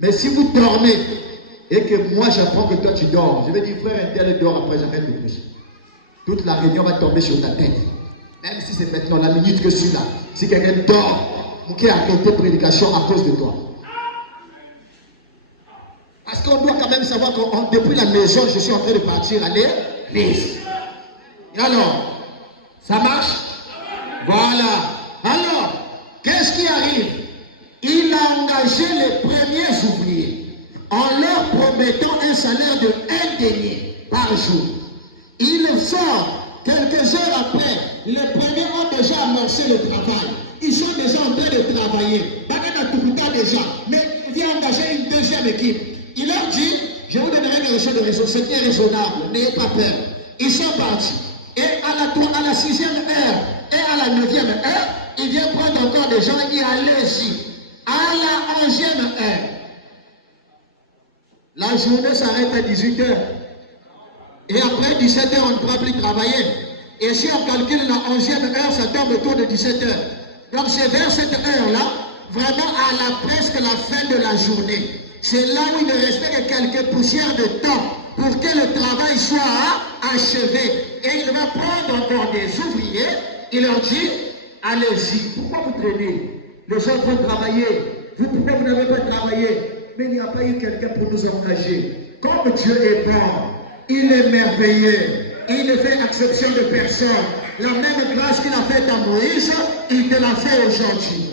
Mais si vous dormez et que moi j'apprends que toi tu dors, je vais dire frère un tel dort après j'arrête de prêcher. Toute la réunion va tomber sur ta tête. Même si c'est maintenant la minute que je suis là. Si quelqu'un dort, vous qui arrêtez prédication à cause de toi. Parce qu'on doit quand même savoir que depuis la maison, je suis en train de partir à l'église. Et alors, ça marche? Voilà. Alors, qu'est-ce qui arrive? Il a engagé les premiers ouvriers en leur promettant un salaire de 1 denier par jour. Il sort. Quelques heures après, les premiers ont déjà amorcé le travail. Ils sont déjà en train de travailler. Déjà, mais il vient engager une deuxième équipe. Il leur dit, je vous donnerai quelque chose de raisonnable. Ce qui est raisonnable, n'ayez pas peur. Ils sont partis. Et à la 6e heure et à la 9e heure, il vient prendre encore des gens et allez-y. À la 11e heure, la journée s'arrête à 18 heures. Et après 17 heures, on ne pourra plus travailler. Et si on calcule la 11e heure, ça tombe autour de 17 heures. Donc c'est vers cette heure-là, vraiment presque la fin de la journée. C'est là où il ne restait que quelques poussières de temps pour que le travail soit achevé. Et il va prendre encore des ouvriers. Il leur dit, allez-y. Pourquoi vous traînez? Les gens vont travailler. Pourquoi vous n'avez pas travaillé? Mais il n'y a pas eu quelqu'un pour nous engager. Comme Dieu est bon, il est merveilleux. Il ne fait exception de personne. La même grâce qu'il a faite à Moïse, il te l'a fait aujourd'hui.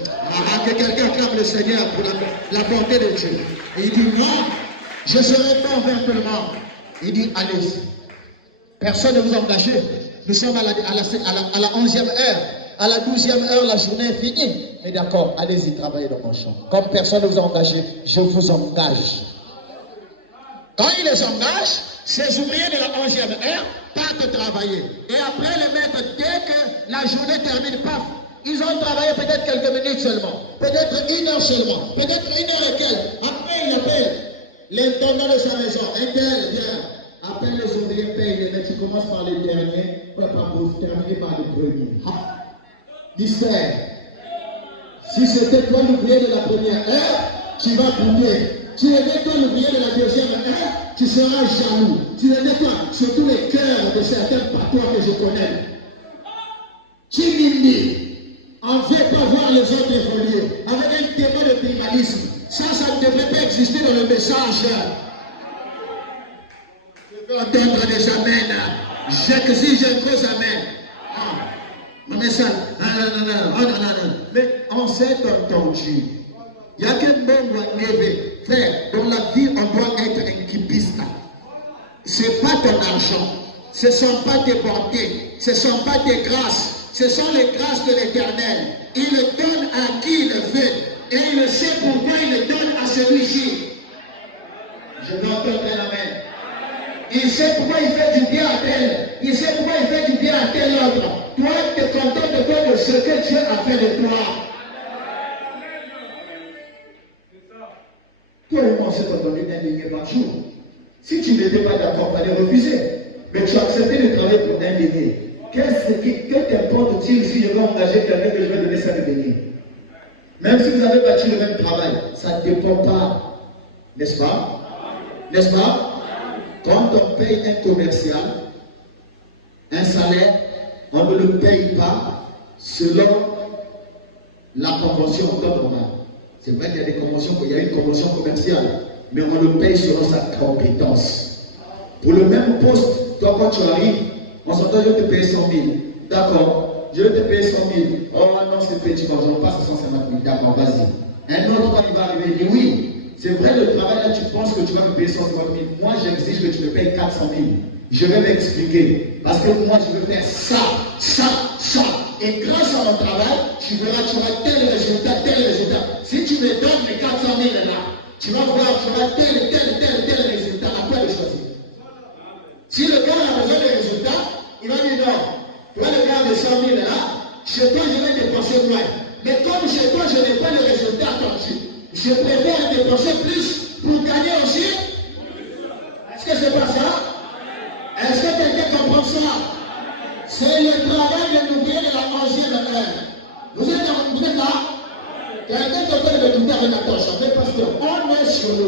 Que quelqu'un acclame le Seigneur pour la bonté de Dieu. Et il dit non, je serai mort vers tout le monde. Il dit allez-y. Personne ne vous a engagé. Nous sommes à la 11e heure. À la 12e heure, la journée est finie. Mais d'accord, allez-y, travaillez dans mon champ. Comme personne ne vous a engagé, je vous engage. Quand il les engage, ces ouvriers de la 11e heure partent travailler. Et après les maîtres, dès que la journée termine, paf, ils ont travaillé peut-être quelques minutes seulement, peut-être 1 heure seulement, peut-être 1 heure et quelques. Après, il appelle l'intendant de sa maison. Un tel, viens. Appelle les ouvriers, paye les maîtres. Tu commences par les derniers, pas pour terminer par les premiers. Mystère. Si c'était toi l'ouvrier de la première heure, tu vas bouder. Tu es toi l'ouvrier de la deuxième heure, tu seras jaloux. Tu es toi, surtout les cœurs de certains patois que je connais. Timindi. On ne veut pas voir les autres évoluer avec un démon de tribalisme. Ça ne devrait pas exister dans le message. Je veux entendre des amens. J'exige un gros amen. Mais on s'est entendu. Il n'y a qu'un bon rêve. Frère, dans la vie, on doit être un kipiste. Ce n'est pas ton argent. Ce ne sont pas tes bontés. Ce ne sont pas tes grâces. Ce sont les grâces de l'Éternel. Il le donne à qui il le veut. Et il sait pourquoi il le donne à celui-ci. Je veux entendre la main. Il sait pourquoi il fait du bien à tel. Il sait pourquoi il fait du bien à tel autre. Toi, tu es content de toi de ce que Dieu a fait de toi. Toi et moi, on s'est entendu un denier par jour. Si tu n'étais pas d'accord, il fallait refuser. Mais tu as accepté de travailler pour un denier. Que t'importe-t-il si je vais engager quelqu'un que je vais donner ça de denier? Même si vous avez bâti le même travail, ça ne dépend pas. N'est-ce pas? N'est-ce pas? Quand on paye un commercial, un salaire, on ne le paye pas selon la convention en temps normal. C'est vrai qu'il y a des conventions, il y a une convention commerciale, mais on le paye selon sa compétence. Pour le même poste, toi quand tu arrives, on s'entend, je vais te payer 100 000. D'accord, je vais te payer 100 000. Oh non, c'est petit, on passe à 150 000. D'accord, vas-y. Un autre, quand il va arriver, il dit oui. C'est vrai, le travail là, tu penses que tu vas me payer 150 000. Moi, j'exige que tu me payes 400 000. Je vais m'expliquer. Parce que moi, je veux faire ça, ça, ça. Et grâce à mon travail, tu verras, tu auras tel résultat, tel résultat. Si tu me donnes mes 400 000 là, tu vas voir, tu auras tel résultat. À quoi de choisir? Si le gars a besoin de résultats, il va dire non. Toi, le gars de 100 000 là, chez toi, je vais dépenser moins. Mais comme chez toi, je n'ai pas le résultat attendu. Je préfère dépenser plus pour gagner aussi. Est-ce que c'est pas ça? Est-ce que quelqu'un comprend ça? C'est le travail de l'ouvrier de la 11e heure. Vous êtes là? Quelqu'un qui est en train de tout faire avec attention. Mais parce qu'on est sur le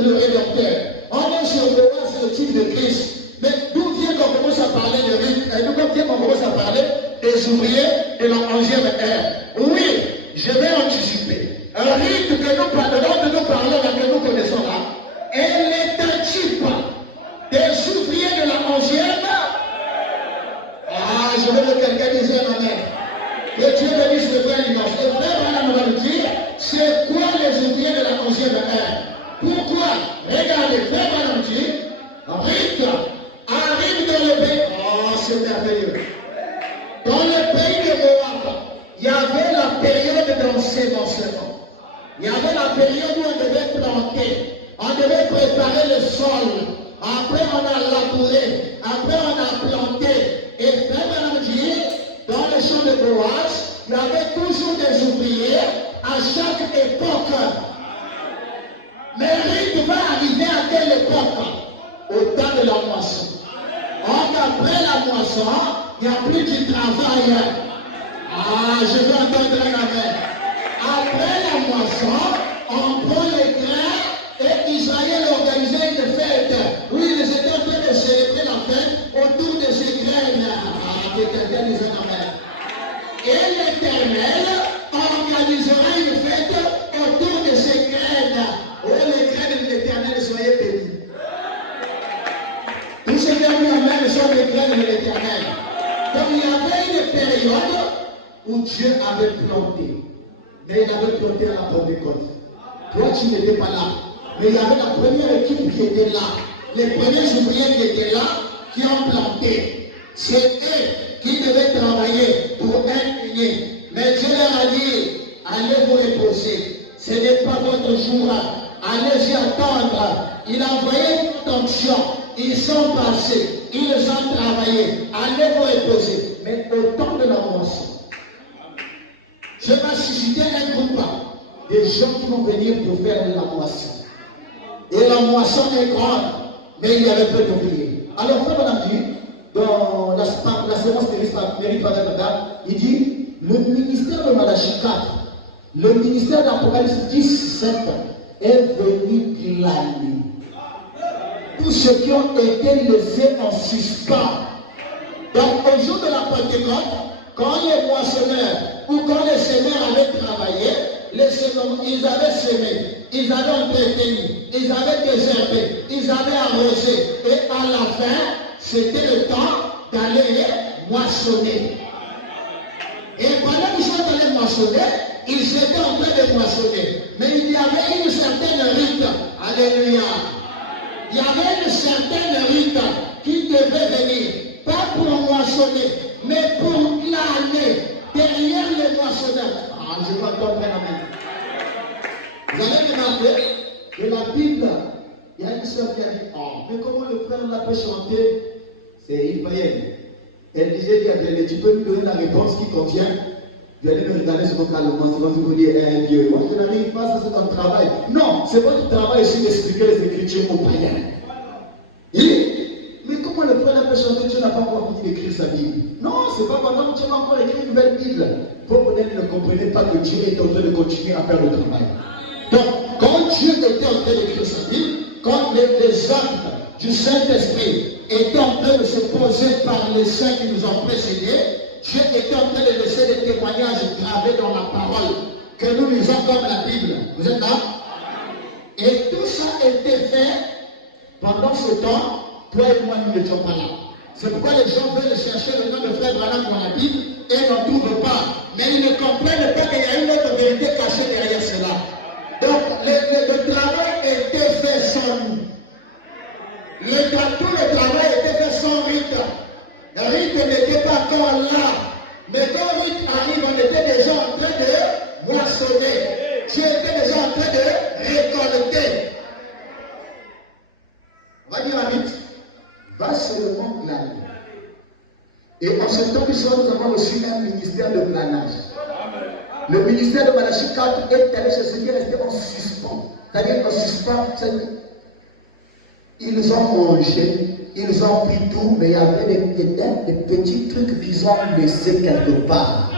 le Rédempteur. On est sur Boaz, le type de Christ. Mais d'où vient qu'on commence à parler de Ruth? Et d'où vient qu'on commence à parler des ouvriers de la 11e ère? Oui, je vais anticiper. Ruth que nous parlons là, que nous connaissons là, elle est un type des ouvriers de la 11e. Ah, je veux que quelqu'un dise un amen. Que Dieu bénisse le frère Dimanche. Le frère Branham va nous dire, c'est quoi les ouvriers de la 11e ère? Pourquoi? Regardez, frère Branham dit, Ruth arrive dans le pays. Oh, c'est merveilleux. Dans le pays de Moab, il y avait la période d'ensemencement. Il y avait la période où on devait planter, on devait préparer le sol. Après, on a labouré, après, on a planté. Et frère Branham dit, dans le champ de Boaz, il y avait toujours des ouvriers à chaque époque. Mais Ruth va arriver à quelle époque? Au temps de la moisson. Or, après la moisson, il n'y a plus du travail. Ah, je veux entendre un amen. Après la moisson, on prend les grains et Israël organisait une fête. Oui, ils étaient en train de célébrer la fête autour de ces graines. Ah, quelqu'un disait amen. Et l'Éternel organisera une fête autour de ces graines. Oh, les graines de l'Éternel, soyez bénis. Tous ceux qui ont mis amen sont les graines de l'Éternel. Donc il y avait une période où Dieu avait planté. Mais il avait planté à la Pentecôte. Toi, tu n'étais pas là. Mais il y avait la première équipe qui était là. Les premiers ouvriers qui étaient là, qui ont planté. C'est eux qui devaient travailler pour être unis. Mais Dieu leur a dit, allez vous reposer. Ce n'est pas votre jour. Allez-y attendre. Il a envoyé une onction. Ils sont passés. Ils ont travaillé. Allez vous reposer. Mais au temps de la moisson, je vais susciter un groupe des gens qui vont venir pour faire de la moisson. Et la moisson est grande, mais il y avait peu d'ouvriers. Alors, frère Madame dit, dans la séance de Mérite Madame, il dit, le ministère de Malachie 4, le ministère d'Apocalypse 10, 7 est venu glaner. Tous ceux qui ont été laissés en suspens. Donc, au jour de la Pentecôte, quand les moissonneurs ou quand les semeurs avaient travaillé, les semeurs, ils avaient semé, ils avaient entretenu, ils avaient désherbé, ils avaient arrosé. Et à la fin, c'était le temps d'aller moissonner. Et pendant qu'ils sont allés moissonner, ils étaient en train de moissonner. Mais il y avait une certaine rite. Alléluia. Il y avait une certaine rite qui devait venir. Pas pour moissonner, mais pour glaner derrière les moissonneurs. Ah, je vais entendre un amen. Vous allez remarquer que la Bible, il y a une soeur qui a dit, oh, mais comment le frère l'a peut chanter? C'est une païenne. Elle disait, tu peux lui donner la réponse qui convient. Vous allez me regarder sur votre calmement, si vous vous dites, Dieu, moi je n'arrive pas, ça c'est ton travail. Non, c'est votre travail ici d'expliquer les Écritures aux païens. Mais comment le frère peut chanter? Tu n'as pas encore fini d'écrire sa Bible. Non, c'est pas pendant que tu vas encore écrire une nouvelle Bible. Pour peut-être ne comprenez pas que Dieu est en train de continuer à faire le travail. Donc, quand Dieu était en train d'écrire sa Bible, quand les actes du Saint-Esprit étaient en train de se poser par les saints qui nous ont précédés, Dieu était en train de laisser des témoignages gravés dans la parole que nous lisons comme la Bible. Vous êtes là? Et tout ça a été fait pendant ce temps. Toi et moi, nous n'étions pas là. C'est pourquoi les gens veulent chercher le nom de frère Branham dans la Bible et n'en trouvent pas. Mais ils ne comprennent pas qu'il y a une autre vérité cachée derrière cela. Donc, le travail était fait sans nous. Tout le travail était fait sans Rite. Rite n'était pas encore là. Mais quand Rite arrive, on était déjà en train de moissonner. Dieu était déjà en train de récolter. On va dire à Rite, va seulement glaner. Et en ce temps soir, nous avons reçu un ministère de glanage. Le ministère de Malachie 4 est allé chez ceux qui restaient en suspens. C'est-à-dire en suspens, ils ont mangé, ils ont pris tout, mais il y avait des petits trucs qu'ils ont laissés quelque part.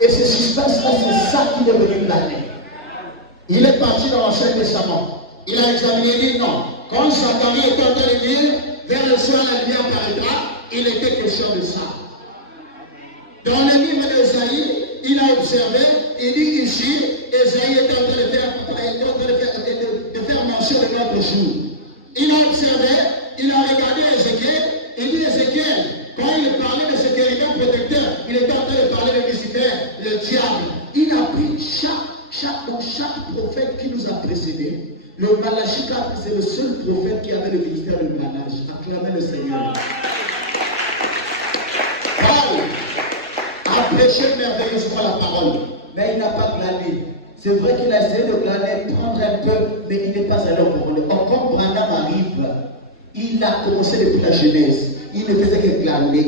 Et ce suspense-là, c'est ça qui est venu glaner. Il est parti dans l'Ancien Testament. Il a examiné, il dit non. Quand Zacharie était en train de dire, vers le soir la lumière paraîtra, il était question de ça. Dans le livre d'Ésaïe, il a observé, il dit ici, Ésaïe était en train de faire mention de notre jour. Il a observé, il a regardé Ézéchiel, il dit Ézéchiel, quand il parlait de ce chérubin protecteur, il était en train de parler de Lucifer, le diable. Il a pris chaque prophète qui nous a précédés. Le Malachie 4, c'est le seul prophète qui avait le ministère de glanage. Acclamez le Seigneur. Paul a prêché merveilleusement la parole, mais il n'a pas glané. C'est vrai qu'il a essayé de glaner, prendre un peu, mais il n'est pas allé au profondeur. Quand Branham arrive, il a commencé depuis la Genèse. Il ne faisait que glaner.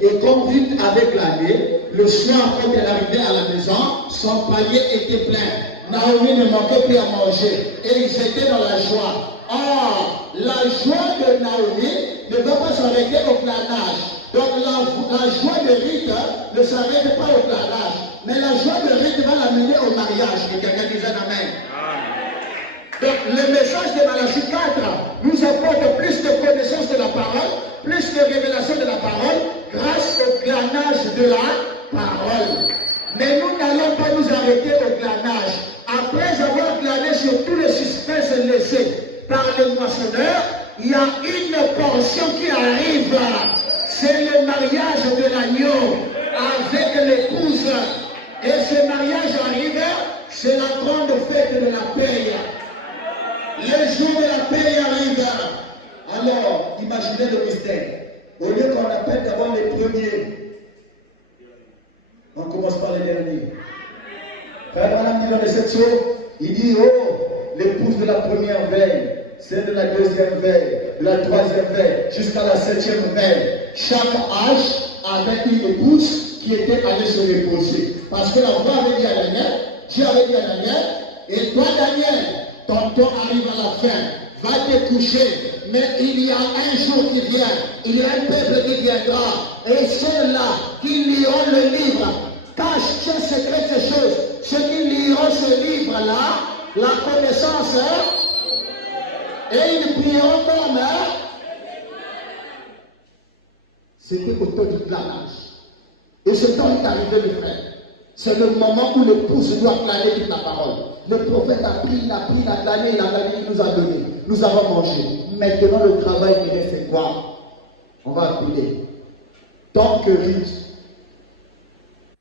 Et comme Ruth avait glané, le soir, quand elle arrivait à la maison, son panier était plein. Naomi ne manquait plus à manger. Et ils étaient dans la joie. Or, la joie de Naomi ne va pas s'arrêter au glanage. Donc, la joie de Ruth ne s'arrête pas au glanage. Mais la joie de Ruth va l'amener au mariage. Et quelqu'un disait Amen. Donc, le message de Malachie 4 nous apporte plus de connaissance de la parole, plus de révélation de la parole, grâce au glanage de la parole. Mais nous n'allons pas nous arrêter au glanage. Après avoir glané sur tout le suspense laissé par le moissonneur, il y a une portion qui arrive. C'est le mariage de l'agneau avec l'épouse. Et ce mariage arrive, c'est la grande fête de la paix. Le jour de la paix arrive. Alors, imaginez le mystère. Au lieu qu'on appelle d'abord les premiers, on commence par les derniers. Frère Branham dit dans les 7 sceaux, il dit, oh, l'épouse de la première veille, celle de la deuxième veille, de la troisième veille, jusqu'à la 7e veille. Chaque âge avait une épouse qui était allée se reposer. Parce que la voix avait dit à Daniel, Dieu avait dit à Daniel, et toi Daniel, ton temps arrive à la fin, va te coucher, mais il y a un jour qui vient, il y a un peuple qui viendra, et ceux-là qui liront le livre, cachent secret ces choses, ceux qui liront ce livre-là, la connaissance, et ils prieront comme c'était au temps du planage. Et ce temps est arrivé, mes frères. C'est le moment où l'épouse doit planer toute la parole. Le prophète a pris, il a plané, il nous a donné. Nous avons mangé. Maintenant, le travail qui reste, c'est quoi? On va appeler. Tant que riche,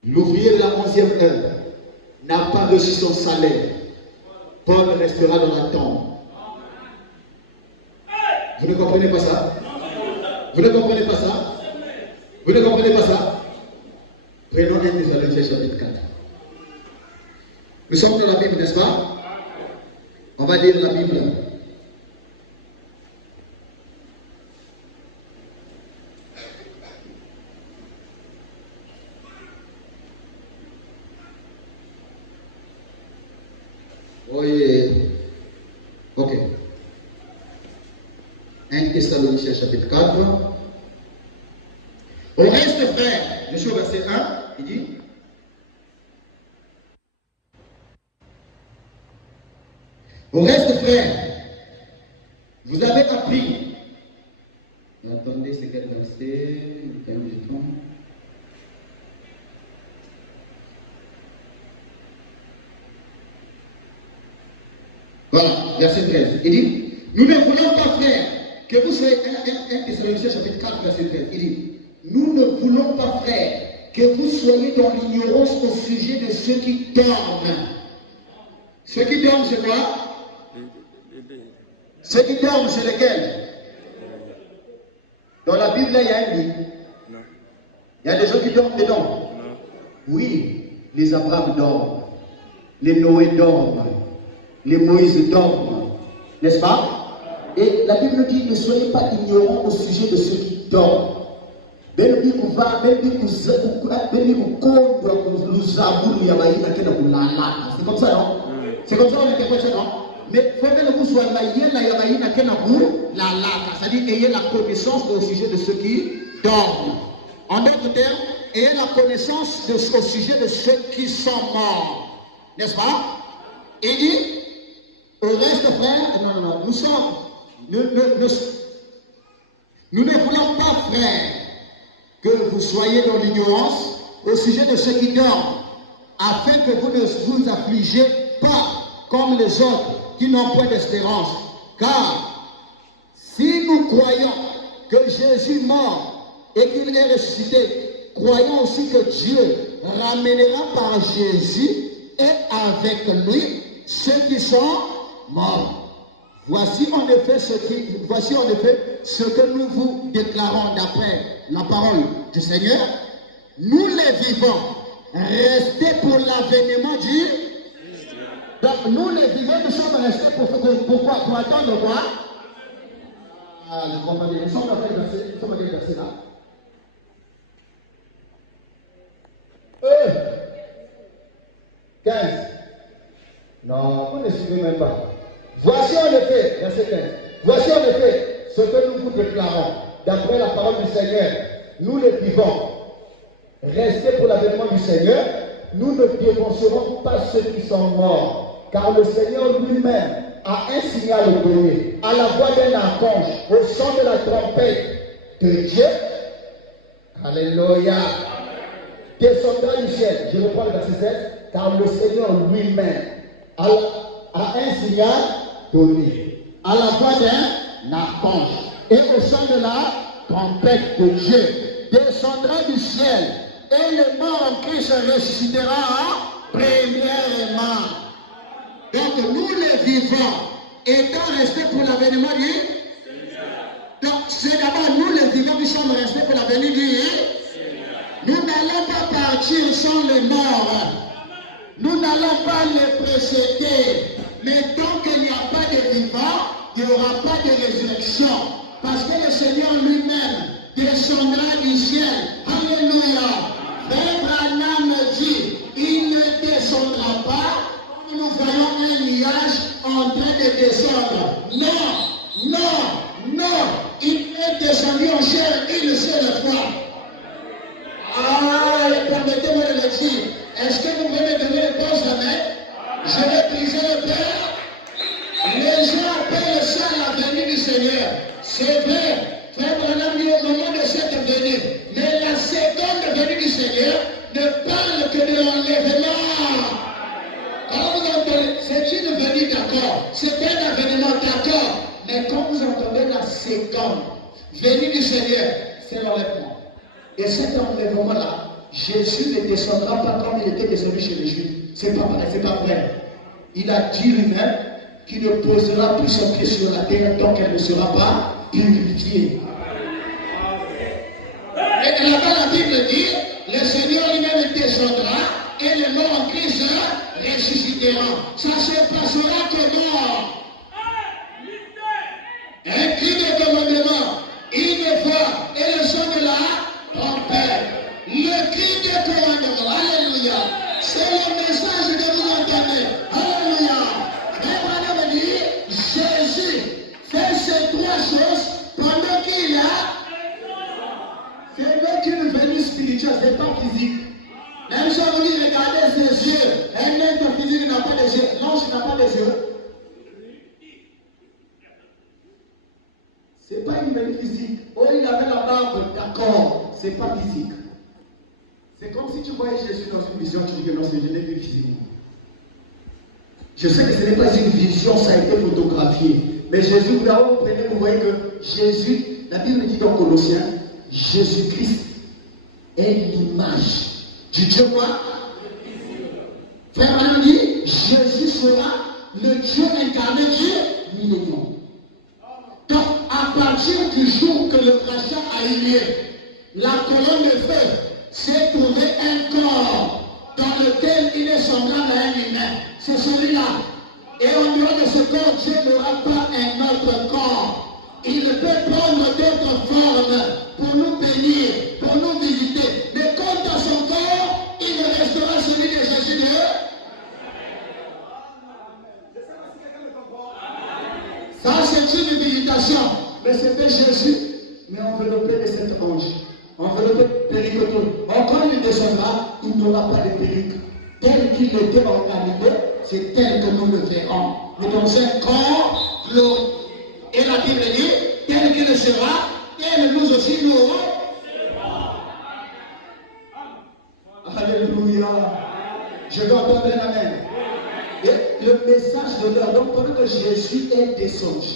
l'ouvrier de la 11e heure n'a pas reçu son salaire, Paul restera dans la tombe. Vous ne comprenez pas ça? Vous ne comprenez pas ça? Vous ne comprenez pas ça? Prenons 1 Thessaloniciens chapitre 4. Nous sommes dans la Bible, n'est-ce pas? On va lire la Bible. Oui. Ok. 1 Thessaloniciens chapitre 4. Au reste, frère, je suis au verset 1, il dit, au reste, frère, vous avez appris. Attendez, c'est quel verset? Voilà, verset 13. Il dit, nous ne voulons pas, frère, que vous soyez 1 Thessaloniciens chapitre 4, verset 13. Il dit, nous ne voulons pas, frère, que vous soyez dans l'ignorance au sujet de ceux qui dorment. Ceux qui dorment, c'est quoi? Ceux qui dorment, c'est lesquels? Dans la Bible, il y a un lit. Il y a des gens qui dorment dedans. Oui, les Abraham dorment. Les Noé dorment. Les Moïse dorment. N'est-ce pas? Et la Bible dit, ne soyez pas ignorants au sujet de ceux qui dorment. C'est comme ça, non? C'est comme ça on interprète ça, non? Mais il faut que vous soyez c'est-à-dire ayez la connaissance au sujet de ceux qui dorment. En d'autres termes, ayez la connaissance au sujet de ceux qui sont morts. N'est-ce pas? Il dit, au reste, frère, non, nous ne voulons pas, frère, que vous soyez dans l'ignorance au sujet de ceux qui dorment, afin que vous ne vous affligez pas comme les autres qui n'ont point d'espérance. Car si nous croyons que Jésus est mort et qu'il est ressuscité, croyons aussi que Dieu ramènera par Jésus et avec lui ceux qui sont morts. Voici en effet ce que nous vous déclarons d'après la parole du Seigneur. Nous les vivants, restés pour l'avènement du... Donc nous les vivants, nous sommes restés pour quoi? Pour attendre quoi? Je comprends bien. Nous sommes à quel verset là? 15. Non, vous ne suivez même pas. Voici en effet, verset 15. Voici en effet ce que nous vous déclarons d'après la parole du Seigneur. Nous les vivants, restés pour l'avènement du Seigneur, nous ne dévancerons pas ceux qui sont morts, car le Seigneur lui-même a un signal donné, à la voix d'un archange, au son de la trompette de Dieu. Alléluia. Descendra du ciel. Je reprends le verset 16. Car le Seigneur lui-même a un signal donné, à la voix d'un archange et au son de la trompette de Dieu, descendra du ciel, et le mort en Christ ressuscitera premièrement. Donc nous les vivants, étant restés pour l'avènement du Seigneur. Donc c'est d'abord nous les vivants qui sommes restés pour l'avènement du Seigneur. Nous n'allons pas partir sans les morts. Nous n'allons pas les précéder. Mais tant qu'il n'y a pas de vivants, il n'y aura pas de résurrection. Parce que le Seigneur lui-même descendra du ciel. Alléluia. Frère Branham dit, il ne descendra pas comme nous voyons un nuage en train de descendre. Non, non, non. Il est descendu en chair une seule fois. Ah, permettez-moi de le dire. Est-ce que vous pouvez me donner le bon amen? Je vais briser le père. Les gens appellent ça la venue du Seigneur. C'est vrai. Frère Branham dit au moment de cette venue. Mais la seconde venue du Seigneur ne parle que de l'enlèvement. Quand vous entendez, c'est une venue d'accord. C'est un avènement d'accord. Mais quand vous entendez la seconde venue du Seigneur, c'est l'enlèvement. Et cet enlèvement-là, Jésus ne descendra pas comme il était descendu chez les Juifs. C'est pas vrai, c'est pas vrai. Il a dit lui-même qu'il ne posera plus son pied sur la terre tant qu'elle ne sera pas purifiée. Et là-bas, la Bible dit, le Seigneur lui-même descendra et les morts en Christ ressusciteront. Ça se passera comment? Un cri de commandement, une fois, et le son de la trompette. Le cri de commandement, alléluia. C'est le message que vous entendez. Alléluia. Et Madame dit, Jésus fait ces trois choses pendant qu'il a. C'est même une venue spirituelle, ce n'est pas physique. Même si on vous dit, regardez ses yeux. Un être physique n'a pas de yeux. L'ange n'a pas de yeux. Ce n'est pas une venue physique. Oh, il avait la barbe, d'accord. Ce n'est pas physique. C'est comme si tu voyais Jésus dans une vision, tu dis que non, je l'ai vu physiquement. Je sais que ce n'est pas une vision, ça a été photographié. Mais Jésus, vous voyez que Jésus, la Bible dit dans Colossiens, Jésus-Christ est l'image du Dieu quoi? Frère Madame dit, Jésus sera le Dieu incarné du millénaire. Donc, à partir du jour que le rachat a eu lieu, la colonne de feu s'est trouvé un corps dans lequel il est semblable à un humain. C'est celui-là. Et en dehors de ce corps, Dieu n'aura pas un autre corps. Il peut prendre d'autres formes pour nous bénir, pour nous visiter. Mais quant à son corps, il restera celui de Jésus de eux. Ça, c'est une visitation. Mais c'était Jésus, mais enveloppé de cet ange. Enveloppé de péricoton. Quand il descendra, il n'aura pas de périque. tel qu'il était organisé, c'est tel que nous le verrons. Nous dans un corps glorieux. Et la Bible dit, tel qu'il sera, tel nous aussi nous aurons. Alléluia. Je veux entendre un amen. Et le message de l'heure, donc pendant que Jésus est descendu,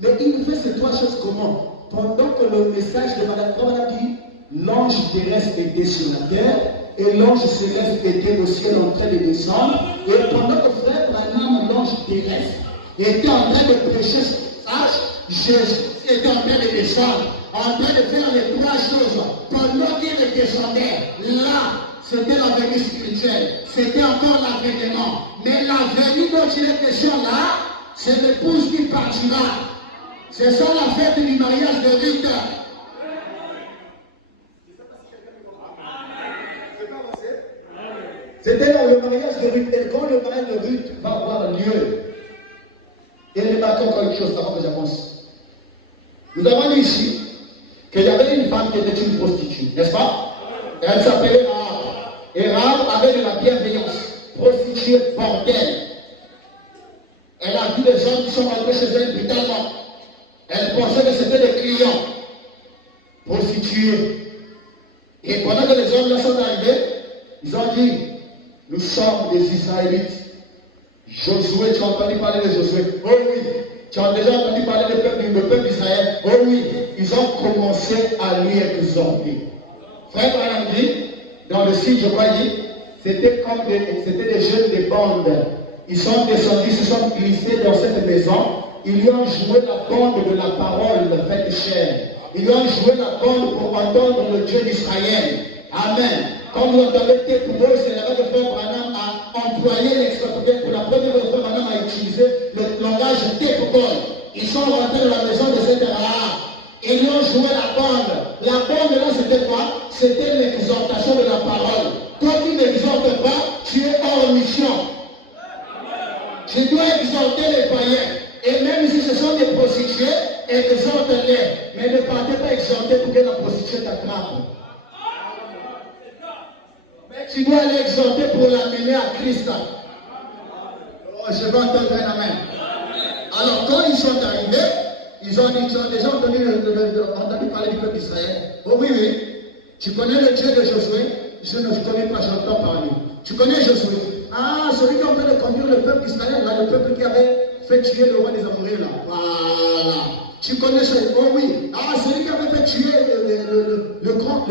mais il fait ces trois choses comment? Pendant que le message de Madame dit, l'ange terrestre était sur la terre, et l'ange céleste était au ciel en train de descendre, et pendant que frère Branham, l'ange terrestre, était en train de prêcher ce message, Jésus était en train de descendre, en train de faire les trois choses. Pendant qu'il descendait, là, c'était la venue spirituelle, c'était encore l'avènement. Mais la venue dont il est question là, c'est l'épouse qui partira. C'est ça la fête du mariage de Ruth. C'était dans le mariage de Ruth. Et quand le mariage de Ruth va avoir lieu, et remarquez encore une chose avant que j'avance. Nous avons dit ici qu'il y avait une femme qui était une prostituée, n'est-ce pas? Et elle s'appelait Rahab. Et Rahab avait de la bienveillance. Prostituée, bordel. Elle a vu des gens qui sont rentrés chez elle brutalement. Elle pensait que c'était des clients. Prostitués. Et pendant que les hommes là sont arrivés, ils ont dit, nous sommes des Israélites. Josué, tu as entendu parler de Josué? Oh oui. Tu as déjà entendu parler du peuple d'Israël? Oh oui. Ils ont commencé à lui exhorter. Frère Branham dit, dans le site, je crois, dit, c'était des jeunes de bande. Ils sont descendus, se sont glissés dans cette maison. Ils lui ont joué la bande de la parole faite chair. Ils lui ont joué la bande pour entendre le Dieu d'Israël. Amen. Quand vous entendez Tepoubo, c'est là que Frère Branham a employé l'expression. Pour la première fois, Frère Branham a utilisé le langage Tepoubo. Ils sont rentrés dans la maison de cette Rahab. Ils lui ont joué la bande. La bande là, c'était quoi? C'était l'exhortation de la parole. Toi qui n'exhortes pas, tu es hors mission. Tu dois exhorter les païens. Et même si ce sont des prostituées, exhorte-les. Mais ne partez pas exhorter pour que la prostituée t'attrape. Mais tu dois aller exhorter pour l'amener à Christ. Oh, je vais entendre un amen. Alors, quand ils sont arrivés, ils ont dit, tu as déjà entendu parler du peuple d'Israël? Oh oui, oui. Tu connais le Dieu de Josué? Je ne connais pas, j'entends parler. Tu connais Josué? Ah, celui qui est en train de conduire le peuple d'Israël, là, le peuple qui avait fait tuer le roi des Amoréens, là. Voilà. Tu connais ça? Oh oui. Ah, celui qui avait fait tuer le grand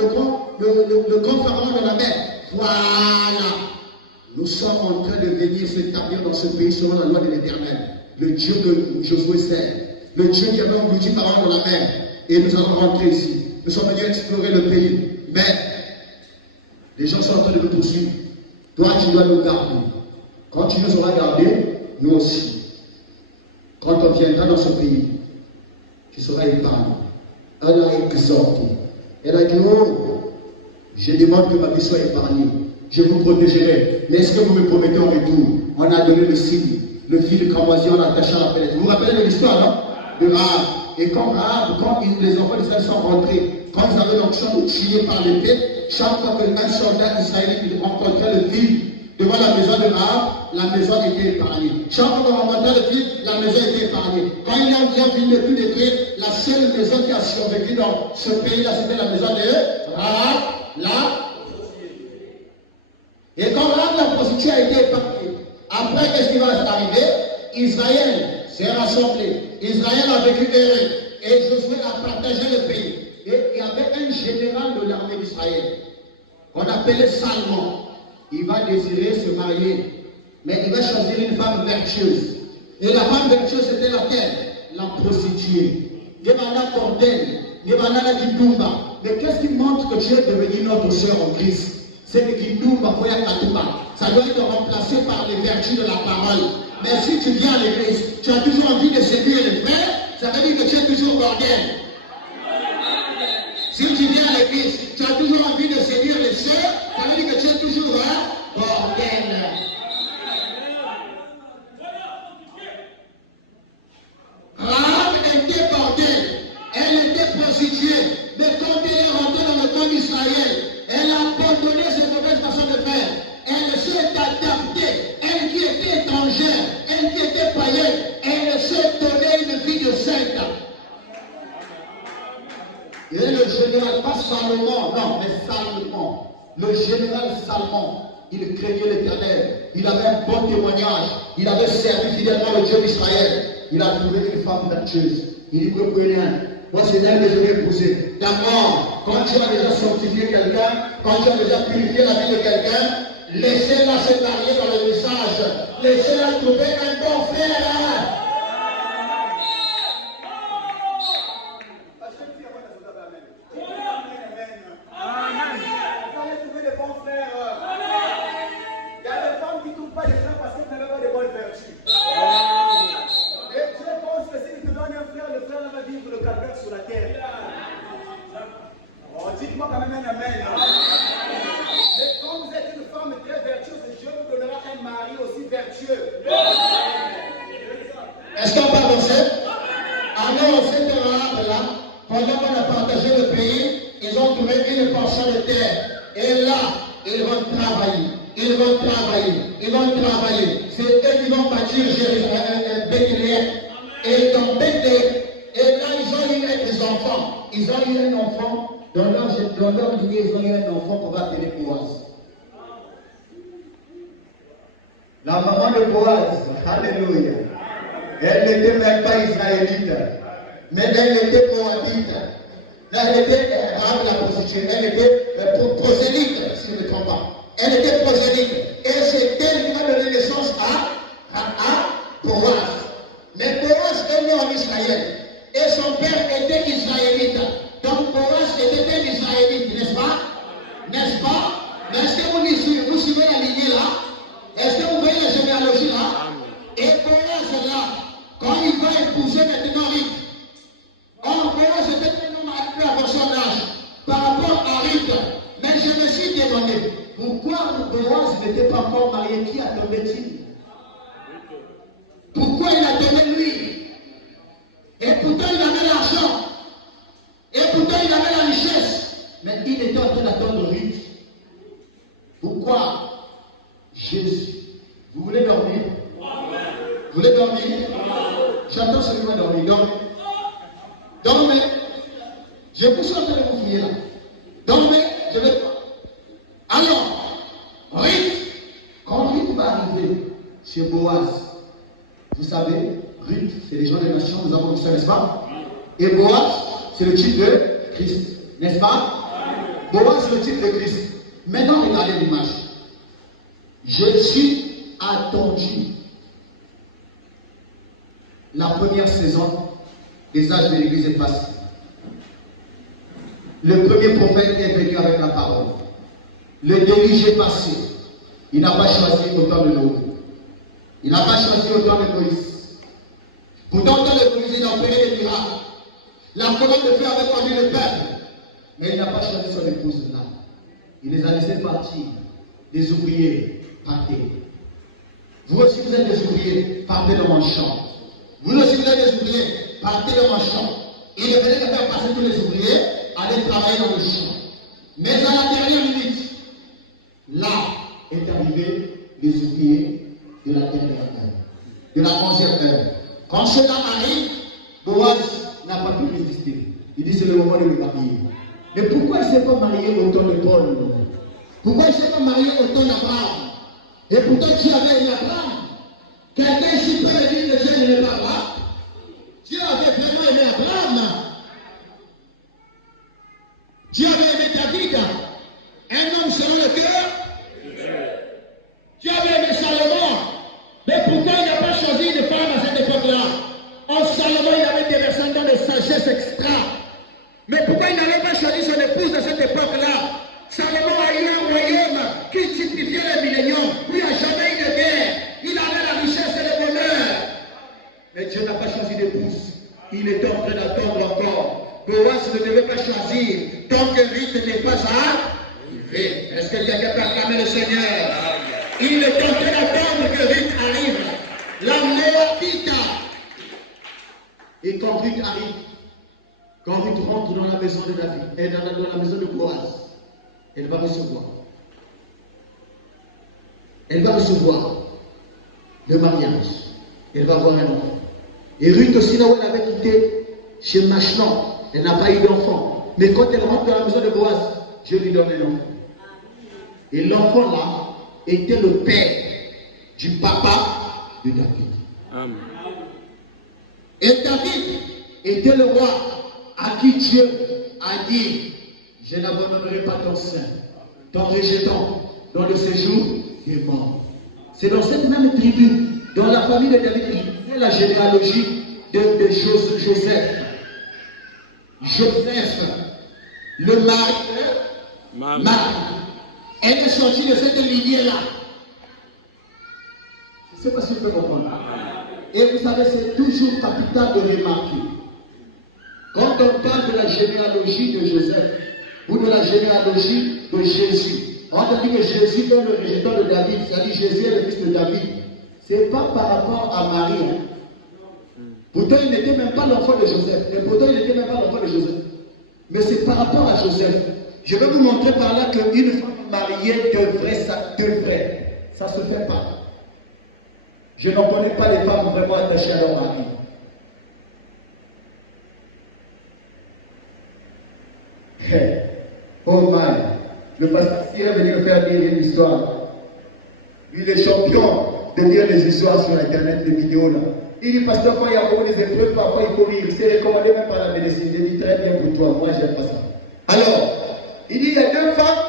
pharaon de la mer. Voilà. Nous sommes en train de venir s'établir dans ce pays selon la loi de l'Éternel. Le Dieu que Josué sert. Le Dieu qui avait englouti Pharaon dans la mer. Et nous allons rentrer ici. Nous sommes venus explorer le pays. Mais les gens sont en train de nous poursuivre. Toi, tu dois nous garder. Quand tu nous auras gardés, nous aussi. Quand on viendra dans ce pays, tu seras épargné. Elle a exhorté. Elle a dit, oh, je demande que ma vie soit épargnée. Je vous protégerai. Mais est-ce que vous me promettez en retour? On a donné le signe, le fil de cramoisi, on a attaché à la fenêtre. Vous vous rappelez de l'histoire, non? De Rahab. Et quand les enfants d'Israël sont rentrés, quand ils avaient l'onction de tuer par l'épée, chaque fois qu'un soldat israélien rencontrait le fil devant la maison de Rahab, la maison était épargnée. Chaque fois qu'on rencontrait le fil, la maison était épargnée. Quand il a fini de tout détruire, la seule maison qui a survécu dans ce pays-là, c'était la maison de Rahab, là. Et quand Rahab, la prostituée, a été épargnée, après, qu'est-ce qui va arriver? Israël s'est rassemblé. Israël a vécu heureux. Et Josué a partagé le pays. Et il y avait un général de l'armée d'Israël qu'on appelait Salmon. Il va désirer se marier, mais il va choisir une femme vertueuse. Et la femme vertueuse, c'était laquelle? La prostituée. Demanda Cordel, demanda Kindumba. Mais qu'est-ce qui montre que tu es devenu notre sœur en Christ? C'est que Kindumba, Foya Katuma, ça doit être remplacé par les vertus de la parole. Mais si tu viens à l'église, tu as toujours envie de séduire les frères, ça veut dire que tu es toujours bordel. Si tu viens à l'église, tu as toujours envie de séduire les sœurs, ça veut dire que tu es toujours un bordel. Rahab était bordel, elle était prostituée, mais quand elle est rentrée dans le camp d'Israël, elle a abandonné ses mauvaises façons de faire. Elle s'est Salomon, non, mais Salomon, le général Salomon, il craignait l'Éternel. Il avait un bon témoignage. Il avait servi fidèlement le Dieu d'Israël. Il a trouvé une femme vertueuse. Il dit, moi c'est elle que je vais épouser. D'abord, quand tu as déjà sanctifié quelqu'un, quand tu as déjà purifié la vie de quelqu'un, laissez-la se marier dans le message. Laissez-la trouver un bon frère. Dites-moi quand même un amen. Mais quand vous êtes une femme très vertueuse, Dieu vous donnera un mari aussi vertueux. Est-ce qu'on peut avancer? Alors, ces Arabes-là, pendant qu'on a partagé le pays, ils ont trouvé une portion de terre. Et là, ils vont travailler. Ils vont travailler. Ils vont travailler. C'est eux qui vont bâtir Jérusalem, Bethléem. Et dans Bethléem, et là, ils ont eu des enfants. Ils ont eu un enfant. Dans leur lignée, ils ont eu un enfant qu'on va appeler Boaz. La maman de Boaz, alléluia, elle n'était même pas israélite, mais elle était moabite. Elle était la prostituée, elle était prosélyte, si je ne me trompe pas. Elle était prosélyte. Et c'est elle qui va donner naissance à Boaz. Mais Boaz est né en Israël. Et son père était israélite. Donc Boaz était un israélite, n'est-ce pas? N'est-ce pas? Mais est-ce que vous suivez la lignée là? Est-ce que vous voyez la généalogie là? Et Boaz là, quand il va épouser maintenant Ruth, or Boaz était un homme un peu avant son âge par rapport à Ruth. Mais je me suis demandé, pourquoi Boaz n'était pas encore marié? Qui attendait-il? Pourquoi il attendait lui? Et pourtant il avait l'argent. Et pourtant il avait la richesse. Mais il était en train d'attendre Ruth. Pourquoi? Jésus. Vous voulez dormir? Vous voulez dormir? J'attends celui qui va dormir. Dormez. Dormez. Je vous suis en train de vous fouiller là. Dormez. Je vais pas. Alors, Ruth, quand Ruth va arriver chez Boaz, vous savez, Ruth, c'est les gens des nations, nous avons vu ça, n'est-ce pas? Et Boaz, c'est le type de Christ, n'est-ce pas? Boaz, c'est le type de Christ. Maintenant, regardez l'image. Je suis attendu. La première saison des âges de l'Église est passée. Le premier prophète est venu avec la parole. Le déluge est passé. Il n'a pas choisi autant de Noé. Il n'a pas choisi autant de Moïse. Pourtant, dans le Moïse, il a opéré des miracles. La colonne de feu avait conduit le peuple. Mais il n'a pas choisi son épouse là. Il les a laissés partir. Des ouvriers, partez. Vous aussi, vous êtes des ouvriers, partez dans mon champ. Vous aussi, vous êtes des ouvriers, partez dans mon champ. Il est venu de faire passer tous les ouvriers, aller travailler dans le champ. Mais à la dernière minute, là est arrivé les ouvriers de la dernière heure, de la 11e heure. Quand cela arrive, Boaz n'a pas pu résister. Il dit c'est le moment de le marier. Mais pourquoi il ne s'est pas marié au temps de Paul? Pourquoi il ne s'est pas marié au temps d'Abraham? Et pourtant Dieu avait aimé Abraham. Quelqu'un ici peut me dire que Dieu n'aimait pas Abraham? Dieu avait vraiment aimé Abraham. Dieu avait aimé David, un homme selon le cœur. Dieu avait aimé Salomon. Mais pourquoi il n'a pas choisi une femme à cette époque-là? En Salomon, il avait des descendants de sagesse extra. Mais pourquoi il n'avait pas choisi son épouse à cette époque-là? Salomon a eu un royaume qui typifiait les milléniums. Il n'y a jamais eu de guerre. Il avait la richesse et le bonheur. Mais Dieu n'a pas choisi d'épouse. Il était en train d'attendre encore. Boaz ne devait pas choisir tant que Ruth n'est pas arrivé. Est-ce qu'il y a quelqu'un qui acclame le Seigneur? Il est en train d'attendre que Ruth arrive. La Moabite. Et quand Ruth arrive, quand Ruth rentre dans la maison de David, et dans la maison de Boaz, elle va recevoir. Elle va recevoir le mariage. Elle va avoir un enfant. Et Ruth aussi, là où elle avait quitté, chez Machlon, elle n'a pas eu d'enfant. Mais quand elle rentre dans la maison de Boaz, Dieu lui donne un enfant. Et l'enfant là était le père du papa de David. Amen. Et David était le roi à qui Dieu a dit, je n'abandonnerai pas ton sein, ton rejetant dans le séjour des morts. C'est dans cette même tribu, dans la famille de David, il y a la généalogie de Joseph. Joseph, le mari de Marie. Elle est sortie de cette lignée-là. Je ne sais pas si vous pouvez comprendre. Et vous savez, c'est toujours capital de remarquer. Quand on parle de la généalogie de Joseph, ou de la généalogie de Jésus, on dit que Jésus est le rejetant de David, c'est-à-dire Jésus est le fils de David. Ce n'est pas par rapport à Marie. Pourtant, il n'était même pas l'enfant de Joseph. Mais pourtant, il n'était même pas l'enfant de Joseph. Mais c'est par rapport à Joseph. Je vais vous montrer par là qu'une femme mariée devrait. Ça ne se fait pas. Je n'en connais pas les femmes vraiment attachées à leur mari. Oh my. Le pasteur Cyr est venu me faire dire une histoire. Il est champion de lire les histoires sur internet, les vidéos là. Il dit, pasteur, quand il y a beaucoup des épreuves, parfois il faut rire. C'est recommandé même par la médecine. Il dit, très bien pour toi. Moi, j'aime pas ça. Alors, il dit, il y a deux femmes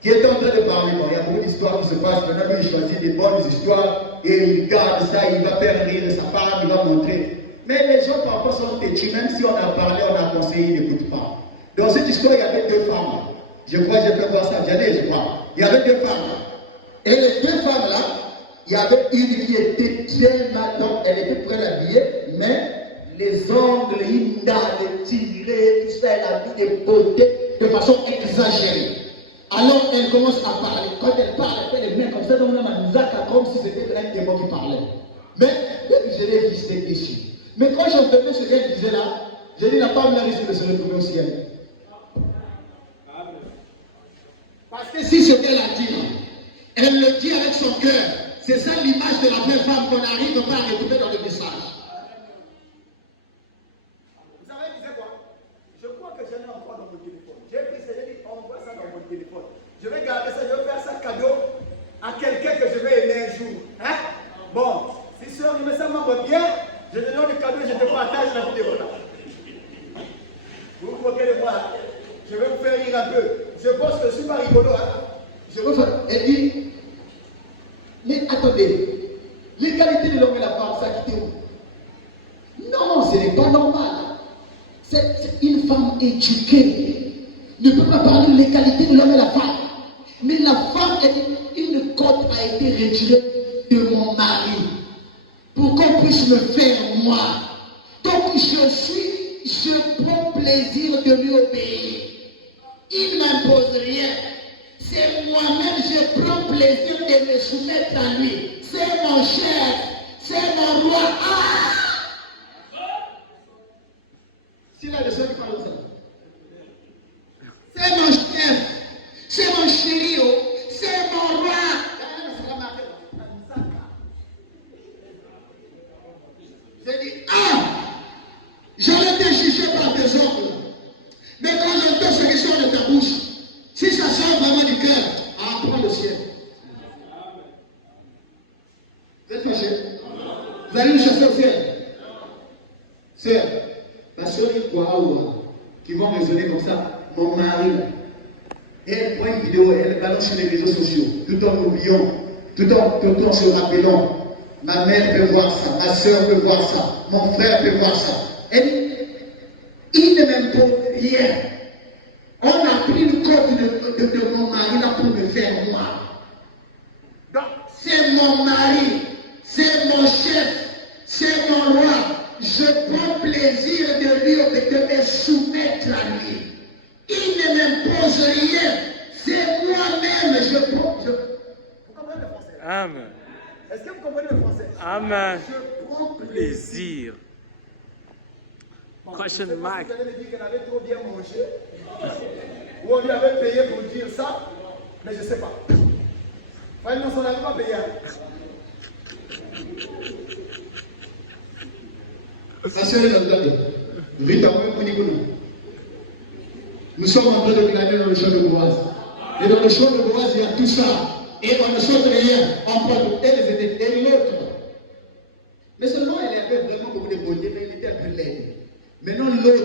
qui étaient en train de parler. Bon, il y a beaucoup d'histoires qui se passent. Maintenant, lui, il choisit des bonnes histoires et il garde ça. Il va faire rire sa femme, il va montrer. Mais les gens, parfois, sont têtus. Même si on a parlé, on a conseillé, ils n'écoutent pas. Dans cette histoire, il y avait deux femmes. Je crois que j'ai fait voir ça. Vianney, je crois. Il y avait deux femmes. Et les deux femmes là, il y avait une qui était très mal, donc elle était prête à habiller, mais les ongles, Inda, les tirés, tout ça, elle a mis des beautés de façon exagérée. Alors elle commence à parler. Quand elle parle, elle fait les mains comme ça, donc on a Mizaka comme si c'était un démon qui parlait. Mais je l'ai vu, c'était déçu. Mais quand j'entendais ce qu'elle disait là, j'ai dit la femme là risque de se retrouver au ciel. Parce que si ce qu'elle a dit, elle le dit avec son cœur. C'est ça l'image de la vraie femme qu'on n'arrive pas à retrouver dans le message. Vous savez, disait quoi? Je crois que j'en ai encore dans mon téléphone. J'ai pris ça, j'ai dit, envoie ça dans mon téléphone. Je vais garder ça, je vais faire ça cadeau à quelqu'un que je vais aimer un jour. Hein? Bon, si soeur, il me semble bien, je te donne le cadeau et je te partage la vidéo là. Vous vous moquez de moi. Je vais vous faire rire un peu. Je pense que je ne suis pas rigolo. Hein? Je veux faire. Elle dit, mais attendez, l'égalité de l'homme et la femme, ça quitte où? Non, ce n'est pas normal. C'est une femme éduquée ne peut pas parler de l'égalité de l'homme et la femme. Mais la femme, une cote a été retirée de mon mari pour qu'on puisse me faire moi. Donc je prends plaisir de lui obéir. Il ne m'impose rien. C'est moi-même, je prends plaisir de me soumettre à lui. C'est mon chef, c'est mon roi. Ah! C'est la leçon qui parle de ça. C'est mon chef, c'est mon chéri, c'est mon roi. J'ai dit, ah! J'aurais été jugé par tes ongles. Mais quand j'entends ce qui sort de ta bouche, si ça sort vraiment du cœur, prends le ciel. Vous êtes fâché? Vous allez nous chasser au ciel? Sœur, ma soeur Kwaoua, qui vont raisonner comme ça, mon mari, et elle prend une vidéo et elle balance sur les réseaux sociaux, tout en oubliant, tout en se rappelant, ma mère peut voir ça, ma soeur peut voir ça, mon frère peut voir ça. Il ne m'impose rien. On a pris le corps de mon mari là pour me faire moi. Donc, c'est mon mari, c'est mon chef, c'est mon roi. Je prends plaisir de lui, de me soumettre à lui. Il ne m'impose rien. C'est moi-même, je prends. Vous comprenez le français? Amen. Est-ce que vous comprenez le français? Amen. Je prends Plaisir. Bon, Question je sais pas mark. si vous allez me dire qu'elle avait trop bien mangé, ou on lui avait payé pour dire ça, mais je ne sais pas. Enfin, non, on n'avait pas payé. Ma soeur est là-dedans. Rita, moi, pour Nicolas. Nous sommes en train de glaner dans le champ de Boaz. Et dans le champ de Boaz, il y a tout ça. Et on ne saute rien. On prend tout. Et l'autre. Mais seulement, elle avait vraiment beaucoup de beauté, mais il était un peu laide. Maintenant, l'autre,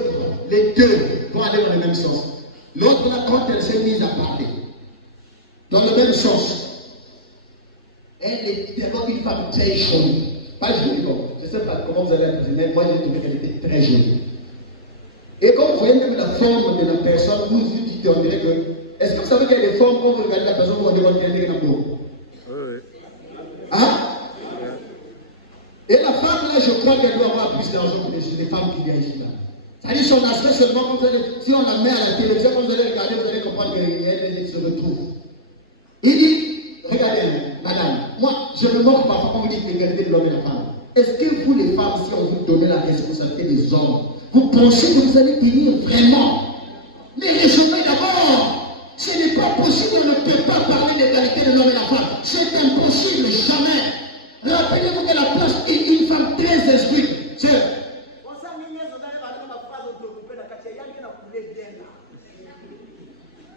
les deux vont aller dans le même sens. L'autre, là, quand elle s'est mise à parler, dans le même sens, elle était vraiment une femme très jolie. Pas jolie, bon. Je ne sais pas comment vous allez impressionner, mais moi, j'ai trouvé qu'elle était très jolie. Et quand vous voyez même la forme de la personne, vous vous dites, on dirait que. Est-ce que vous savez qu'il y a des formes, quand vous regardez la personne, vous voyez qu'elle est dans le dos? Oui. Hein? Et la femme, là, je crois qu'elle doit avoir plus d'argent que les femmes qui viennent ici. C'est-à-dire son aspect seulement, quand vous allez, si on la met à la télévision, quand vous allez regarder, vous allez comprendre qu'elle se retrouve. Il dit, regardez, madame, moi, je me moque parfois quand vous dites l'égalité de l'homme et la femme. Est-ce que vous, les femmes, si on vous donnait la responsabilité des hommes, vous pensez que vous allez tenir vraiment? Mais raisonnez d'abord. Ce n'est pas possible, on ne peut pas parler d'égalité de l'homme et la femme. C'est impossible, jamais. Rappelez-vous que la place est une femme très instruite.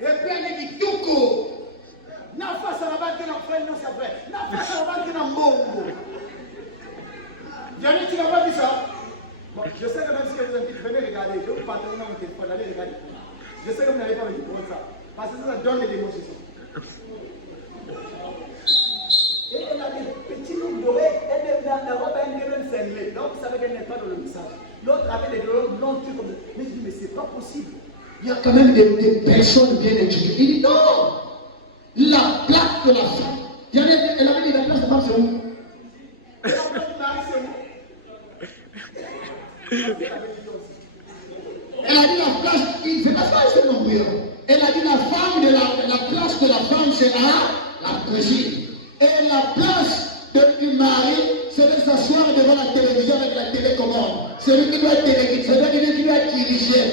Et puis elle dit Touko. N'a pas ça va que la frère, non c'est vrai. N'a pas ça va que la mongo. Yannick, tu n'as pas vu ça? Bon, je sais que même si vous invitez, venez regarder. Je vous partage dans mon téléphone, allez regarder. Je sais que vous n'allez pas me dire pour ça. Parce que ça donne des émotions. Et elle a des petits loups dorés, elle est dans la robe, elle est même cinglée. Donc vous savez qu'elle n'est pas dans le message. L'autre avait des longs trucs comme ça. Mais je dis, mais c'est pas possible. Il y a quand même des personnes bien éduquées. Il dit non, la place de la femme. Elle avait dit la place de la femme, c'est où? La place du mari, c'est où? Elle a dit la place, c'est pas ça, c'est non plus. Elle a dit la place de la femme, c'est la cuisine. Et la place du mari, c'est de s'asseoir devant la télévision avec la télécommande. C'est lui qui doit diriger.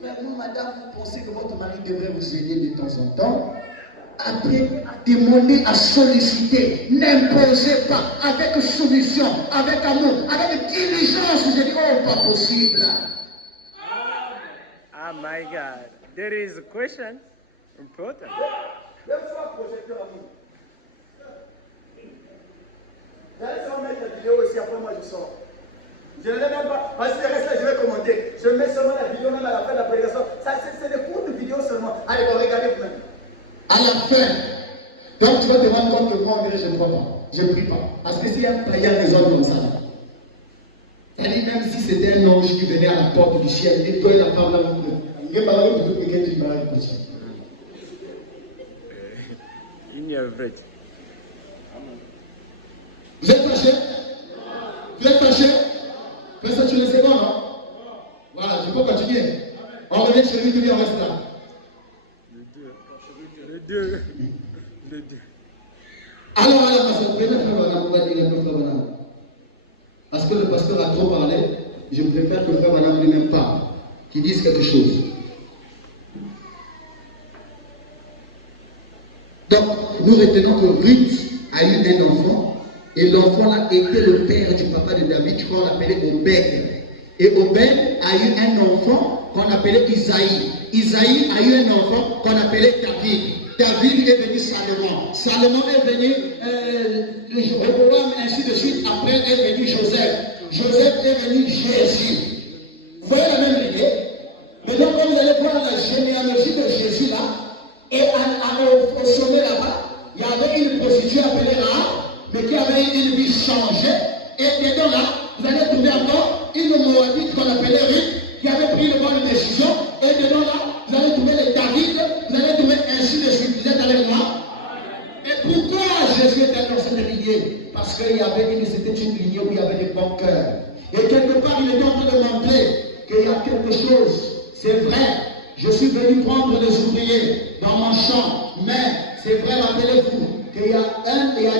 Vraiment, madame, vous pensez que votre mari devrait vous aider de temps en temps? Après, à demander, à solliciter, n'imposez pas, avec solution, avec amour, avec diligence. Vous dites, oh, pas possible. Oh my God, there is a question important. Deux fois projecteur amour. J'allais seulement mettre la vidéo aussi, après moi je sors. Je ne l'ai même pas, parce que reste là, je vais commenter. Je mets seulement la vidéo même à la fin de la prédication. C'est des courtes vidéos seulement. Allez, bon, regardez vous-même. À la fin, donc tu vas te rendre compte que moi, je ne crois pas. Je ne prie pas. Parce que s'il y a un païen des hommes comme ça, c'est-à-dire même si c'était un ange qui venait à la porte du ciel, et toi et la femme là, il n'y a pas de quelqu'un qui m'a répondu. Il n'y a vrai. Vous êtes fâché? Vous êtes fâché? Fais ça sur les secondes, non? Voilà, tu peux continuer. On revient chez lui, on reste là. Le Dieu. Alors, pasteur, venez faire madame, on va dire un peu frère madame. Parce que le pasteur a trop parlé, je préfère que frère madame lui-même parle, qu'il dise quelque chose. Donc, nous retenons que Ruth a eu un enfant, et l'enfant là était le père du papa de David, qu'on appelait Obed. Et Obed a eu un enfant qu'on appelait Isaïe. Isaïe a eu un enfant qu'on appelait David. David est venu Salomon. Salomon est venu Rehoboam, ainsi de suite. Après est venu Joseph. Joseph est venu Jésus. Vous voyez la même idée? Maintenant, quand vous allez voir la généalogie de Jésus là, et au sommet là-bas, il y avait une prostituée appelée Rahab, mais qui avait une vie changée. Et dedans là, vous allez trouver encore une Moabite qu'on appelait Ruth, qui avait pris une bonne décision. Et dedans là, vous allez trouver les David, vous allez trouver ainsi de suite. Vous êtes avec moi? Et pourquoi Jésus était dans cette lignée? Parce qu'il y avait c'était une lignée où il y avait des bons cœurs. Et quelque part, il est en train de montrer qu'il y a quelque chose. C'est vrai, je suis venu prendre des ouvriers dans mon champ, mais c'est vrai, rappelez-vous qu'il y a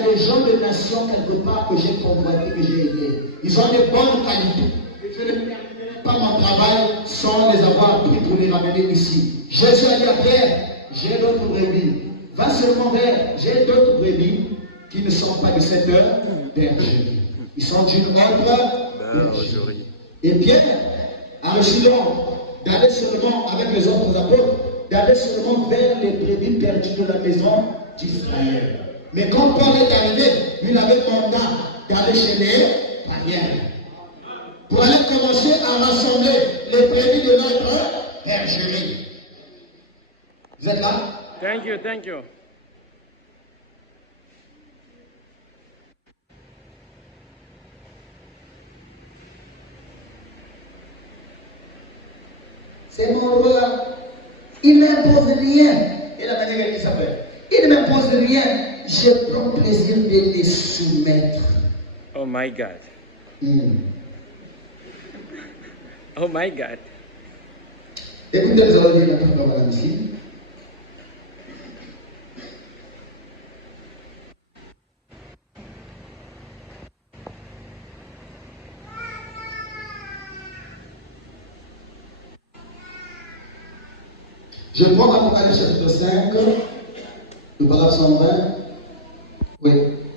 des gens de nation quelque part que j'ai convoité, que j'ai aidé. Ils ont des bonnes qualités. Je ne terminerai pas mon travail sans les avoir pris pour les ramener ici. Jésus a dit à Pierre, j'ai d'autres brebis. Va seulement vers, j'ai d'autres brebis qui ne sont pas de cette bergerie. Ils sont d'une autre bergerie. Et Pierre a reçu l'ordre d'aller seulement avec les autres apôtres, d'aller seulement vers les brebis perdues de la maison d'Israël. Mais quand Paul est arrivé, il avait mandat d'aller chez les païens pour aller commencer à rassembler les brebis de notre bergerie. Vous êtes là? Thank you, thank you. C'est mon roi. Il ne m'impose rien. Et la manière qu'il s'appelle. Il ne m'impose rien. Je prends plaisir de les soumettre. Oh my God. Oh my God. Écoutez, nous allons lire la parole ici. Je prends Apocalypse chapitre 5, le paragraphe 120. Oui,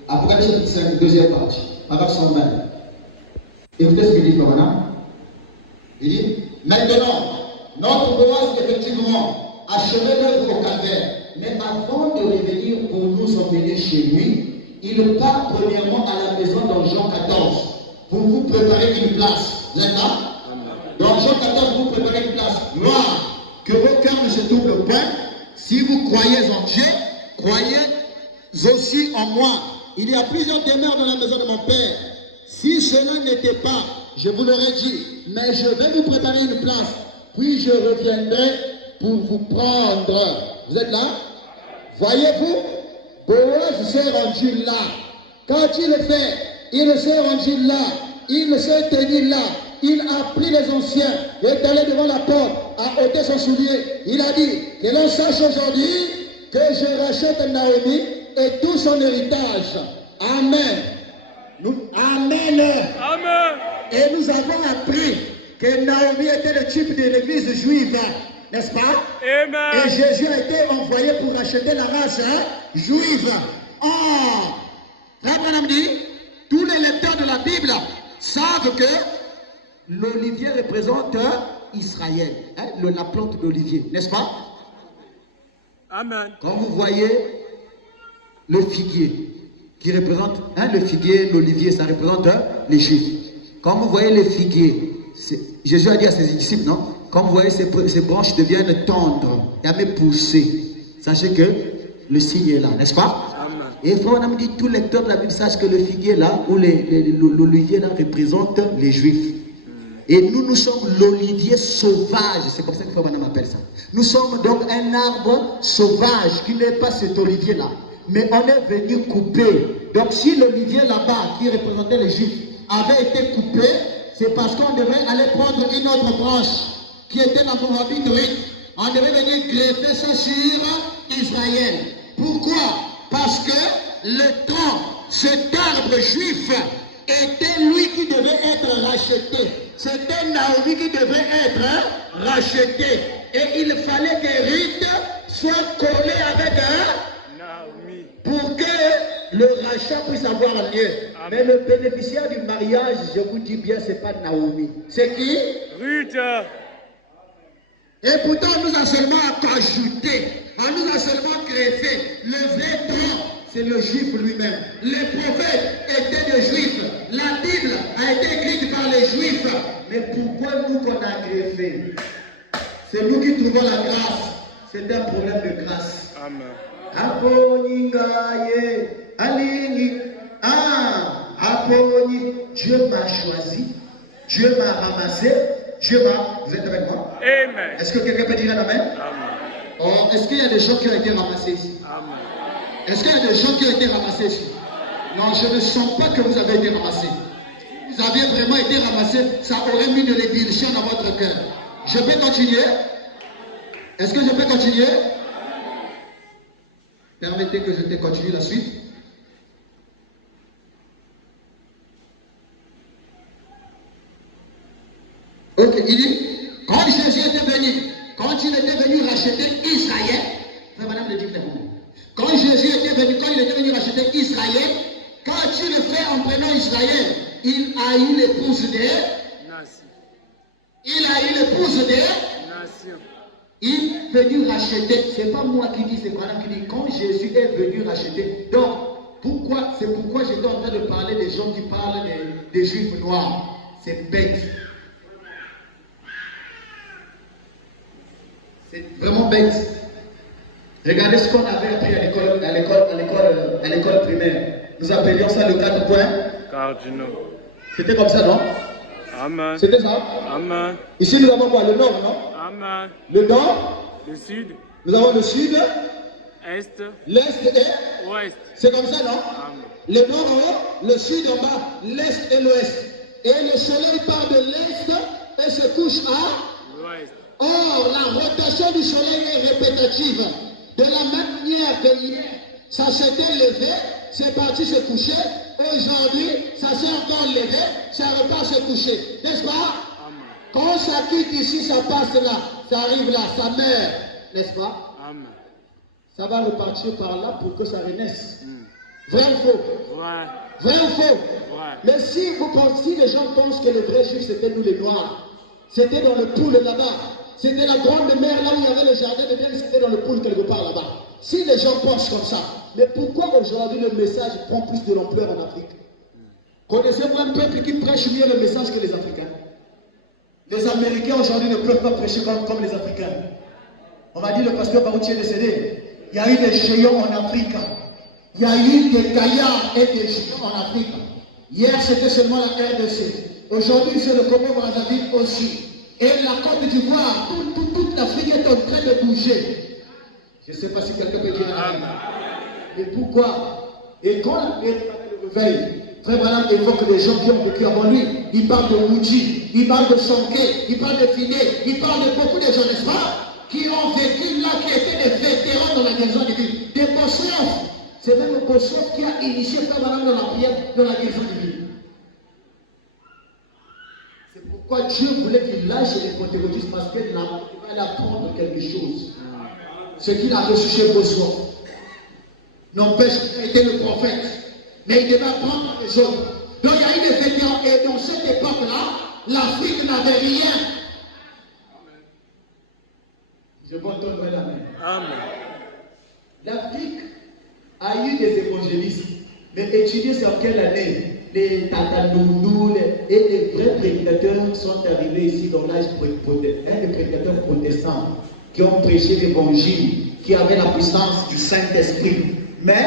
Apocalypse chapitre 5, deuxième partie, paragraphe 120. Écoutez ce qu'il dit, Corona. Il dit, maintenant, notre Boaz, effectivement, achevait l'œuvre au calvaire. Mais avant de revenir pour nous emmener chez lui, il part premièrement à la maison dans Jean 14 pour vous préparer une place. Vous êtes là? Dans Jean 14, vous préparez une place. Gloire! Que vos cœurs ne se troublent point. Si vous croyez en Dieu, croyez aussi en moi. Il y a plusieurs demeures dans la maison de mon Père. Si cela n'était pas, je vous l'aurais dit, mais je vais vous préparer une place, puis je reviendrai pour vous prendre. Vous êtes là? Voyez-vous, Boaz s'est rendu là. Quand il le fait, il s'est rendu là. Il s'est tenu là. Il a pris les anciens, il est allé devant la porte, a ôté son soulier. Il a dit que l'on sache aujourd'hui que je rachète Naomi et tout son héritage. Amen. Amen. Amen. Et nous avons appris que Naomi était le type de l'église juive, n'est-ce pas? Amen. Et Jésus a été envoyé pour racheter la race juive. Or, Frère Branham dit, tous les lecteurs de la Bible savent que l'olivier représente Israël, la plante d'olivier, n'est-ce pas? Amen. Quand vous voyez le figuier, qui représente le figuier, l'olivier, ça représente les Juifs. Quand vous voyez les figuiers, Jésus a dit à ses disciples, non? Quand vous voyez ces branches deviennent tendres et même poussées, sachez que le signe est là, n'est-ce pas? Amen. Et Frère Branham dit, tout lecteur de la Bible sache que le figuier là, ou l'olivier là, représente les Juifs. Et nous sommes l'olivier sauvage, c'est comme ça que Frère Branham appelle ça. Nous sommes donc un arbre sauvage qui n'est pas cet olivier là, mais on est venu couper. Donc si l'olivier là-bas, qui représentait les Juifs, avait été coupé, c'est parce qu'on devait aller prendre une autre branche qui était la Moabite. On devait venir greffer ça sur Israël. Pourquoi? Parce que le tronc, cet arbre juif, était lui qui devait être racheté. C'était Naomi qui devait être racheté. Et il fallait que Ruth soit collée avec Naomi. pour que le rachat puisse avoir lieu. Amen. Mais le bénéficiaire du mariage, je vous dis bien, ce n'est pas Naomi. C'est qui? Ruth. Et pourtant, on nous a seulement ajouté, on nous a seulement greffé. Le vrai tronc, c'est le juif lui-même. Les prophètes étaient des juifs. La Bible a été écrite par les juifs. Mais pourquoi nous qu'on a greffé? C'est nous qui trouvons la grâce. C'est un problème de grâce. Amen. Aponingaye, Aligni. Aponi. Dieu m'a choisi. Dieu m'a ramassé. Dieu m'a. Vous êtes avec moi? Amen. Est-ce que quelqu'un peut dire un amen? Amen. Oh, est-ce qu'il y a des gens qui ont été ramassés ici? Amen. Est-ce qu'il y a des gens qui ont été ramassés ici? Non, je ne sens pas que vous avez été ramassés. Vous aviez vraiment été ramassés, ça aurait mis de l'ébullition dans votre cœur. Je peux continuer? Est-ce que je peux continuer? Permettez que je te continue la suite. Ok, il dit, quand Jésus était venu, quand il était venu racheter Israël, Madame le dit clairement. Quand Jésus était venu, quand il était venu racheter Israël, quand il le fait en prenant Israël, il a eu l'épouse de Nasi. Il a eu l'épouse de rédemption. Il est venu racheter. Ce n'est pas moi qui dis, c'est Branham qui dit. Quand Jésus est venu racheter. Donc, c'est pourquoi j'étais en train de parler des gens qui parlent des juifs noirs. C'est bête. C'est vraiment bête. Regardez ce qu'on avait appris à l'école primaire. Nous appelions ça le 4 points Cardinaux. C'était comme ça, non? Amen. C'était ça? Amen. Ici, nous avons quoi? Le nord, non? Amen. Le nord, Le sud, nous avons le sud, est, l'est et... ouest. C'est comme ça, non? Amen. Le nord en haut, le sud en bas, l'est et l'ouest. Et le soleil part de l'est et se couche à... L'ouest. Or, la rotation du soleil est répétitive. De la même manière que hier, ça s'était levé, c'est parti se coucher. Aujourd'hui, ça s'est encore levé, ça repart se coucher. N'est-ce pas? Amen. Quand ça quitte ici, ça passe là, ça arrive là, ça meurt. N'est-ce pas? Amen. Ça va repartir par là pour que ça renaisse. Vrai ou faux? Vrai. Vrai ou faux? Vrai. Mais si les gens pensent que les vrais juifs c'était nous les noirs, c'était dans le pool là-bas, c'était la grande mer là où il y avait le jardin de Dieu, c'était dans le pool quelque part là-bas. Si les gens pensent comme ça, mais pourquoi aujourd'hui le message prend plus de l'ampleur en Afrique? Connaissez-vous un peuple qui prêche mieux le message que les Africains? Les Américains aujourd'hui ne peuvent pas prêcher comme les Africains. On m'a dit le pasteur Barouti est décédé. Il y a eu des géants en Afrique. Il y a eu des gaillards et des géants en Afrique. Hier, c'était seulement la RDC. Aujourd'hui, c'est le Congo-Brazzaville aussi. Et la Côte d'Ivoire, toute l'Afrique est en train de bouger. Je ne sais pas si quelqu'un peut dire Amen. Mais pourquoi? Et quand la paix le réveil, Frère Branham évoque les gens qui ont vécu avant lui. Il parle de Mouji, il parle de Sonké, il parle de Finé, il parle de beaucoup de gens, n'est-ce pas? Qui ont vécu là, qui étaient des vétérans dans la guérison divine. Des Bossoff. C'est même le Bossoff qui a initié Frère Branham dans la prière, dans la guérison divine. C'est pourquoi Dieu voulait qu'il lâche les pentecôtistes parce qu'il va apprendre quelque chose. Ce qu'il a reçu chez Bossoff. N'empêche qu'il a été le prophète. Mais il devait apprendre les autres. Donc il y a eu des vétérans. Et dans cette époque-là, l'Afrique n'avait rien. Je vous entendre la main. Amen. L'Afrique a eu des évangélistes. Mais étudiez sur quelle année les Tatanoulou et les vrais prédicateurs sont arrivés ici dans l'âge protestant. Des prédicateurs protestants qui ont prêché l'évangile, qui avaient la puissance du Saint-Esprit. Mais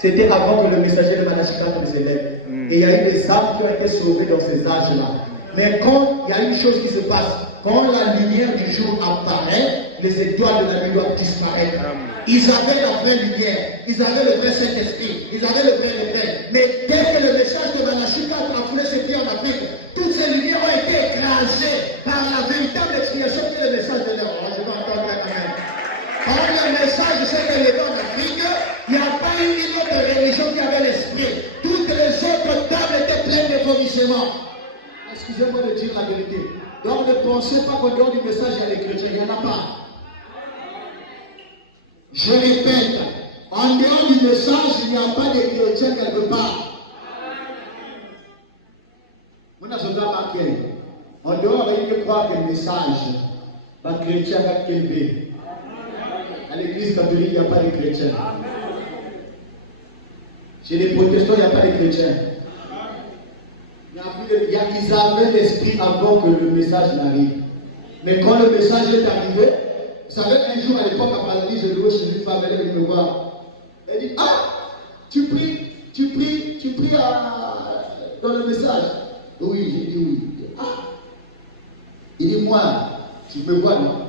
c'était avant que le messager de Manachika ne s'élève. Et il y a eu des âmes qui ont été sauvées dans ces âges-là. Mais quand il y a une chose qui se passe, quand la lumière du jour apparaît, les étoiles de la nuit doivent disparaître. Ils avaient la vraie lumière, ils avaient le vrai Saint-Esprit, ils avaient le vrai réveil. Mais dès que le message de Manachika a foulé ses pieds en Afrique, toutes ces lumières ont été écrasées par la véritable explication qui est le message de l'heure. Je vais entendre la main. Quand le message c'est que les gens d'Afrique, il n'y a pas eu une autre religion qui avait l'esprit. Toutes les autres tables étaient pleines de vomissements. Excusez-moi de dire la vérité. Donc ne pensez pas qu'en dehors du message, il y a les chrétiens. Il n'y en a pas. Je répète, en dehors du message, il n'y a pas de chrétiens quelque part. On a besoin marqué. En dehors, il faut croire que le message, les chrétiens va élevé. À l'église catholique, il n'y a pas de chrétiens. Chez les protestants, il n'y a pas de chrétiens. Il y a qu'ils avaient l'esprit avant que le message n'arrive. Mais quand le message est arrivé, vous savez, un jour à l'époque, à Paris, je louais chez une femme, elle est venue me voir. Elle dit, ah, tu pries dans le message. Oui, j'ai dit oui. Ah. Il dit, moi, tu me vois, non?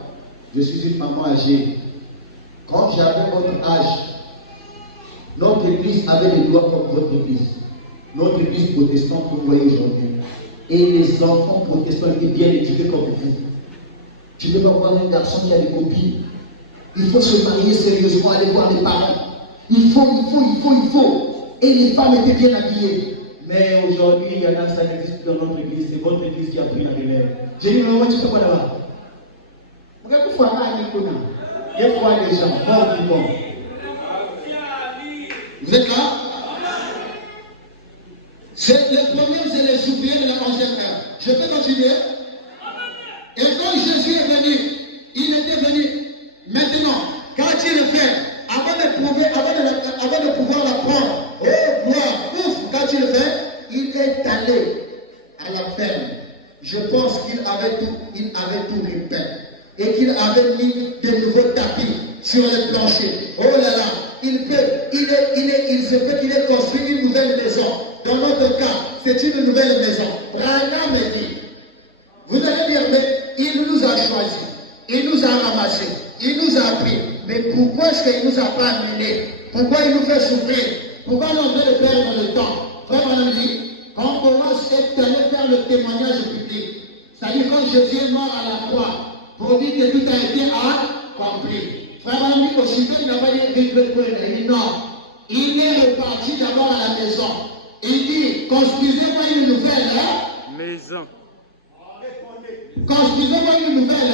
Je suis une maman âgée. Quand j'avais votre âge, notre église avait des lois comme votre église. Notre église protestante que vous voyez aujourd'hui. Et les enfants protestants étaient bien éduqués comme vous. Tu ne peux pas voir un garçon qui a des copines. Il faut se marier sérieusement, aller voir les parents. Il faut. Et les femmes étaient bien habillées. Mais aujourd'hui, il y en a ça qui existe dans notre église. C'est votre église qui a pris la relève. J'ai dit, mais tu fais quoi là-bas? Pourquoi vous faites un il y a quoi déjà? Bon. Vous êtes là? C'est le premier, c'est les ouvriers de la 11e heure. Je peux continuer? Et quand Jésus est venu, il allé à la ferme, je pense qu'il avait tout repeint et qu'il avait mis de nouveaux tapis sur les planchers. Oh là là, il se peut qu'il ait construit une nouvelle maison. Dans notre cas, c'est une nouvelle maison. Branham me dit, vous allez dire, mais il nous a choisis, il nous a ramassés, il nous a pris. Mais pourquoi est-ce qu'il ne nous a pas amenés? Pourquoi il nous fait souffrir? Pourquoi on veut le perdre dans le temps? Frère Branham dit, quand Boaz est allé faire le témoignage public, c'est-à-dire quand Jésus est mort à la croix, pour dire que tout a été accompli. Frère Branham dit, aussitôt il n'a pas dit, il dit non. Il est reparti d'abord à la maison. Il dit, construisez-moi une nouvelle maison. Construisez-moi une nouvelle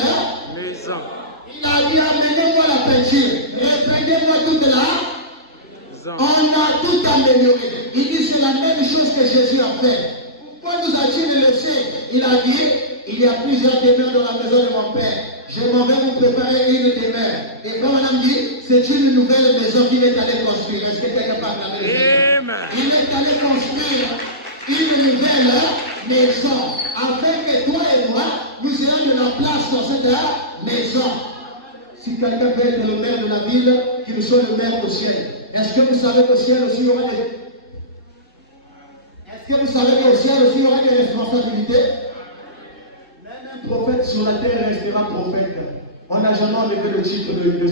Maison. Il a dit, amenez-moi la peinture, reprenez-moi toute la. Maison. On a tout amélioré. Il dit, c'est la même chose que Jésus a fait. Pourquoi nous a-t-il laissé? Il a dit, il y a plusieurs demeures dans la maison de mon Père. Je m'en vais vous préparer une demeure. Et quand madame dit, c'est une nouvelle maison qu'il est allé construire. Est-ce que quelqu'un parle de la maison? Il est allé construire une nouvelle maison. Afin que toi et moi, nous ayons de la place dans cette maison. Si quelqu'un veut être le maire de la ville, qu'il soit le maire au ciel. Est-ce que vous savez qu'au ciel aussi il y aura des... Est-ce que vous savez qu'au ciel aussi il y aura des responsabilités? Même un prophète sur la terre restera prophète. On n'a jamais enlevé le titre de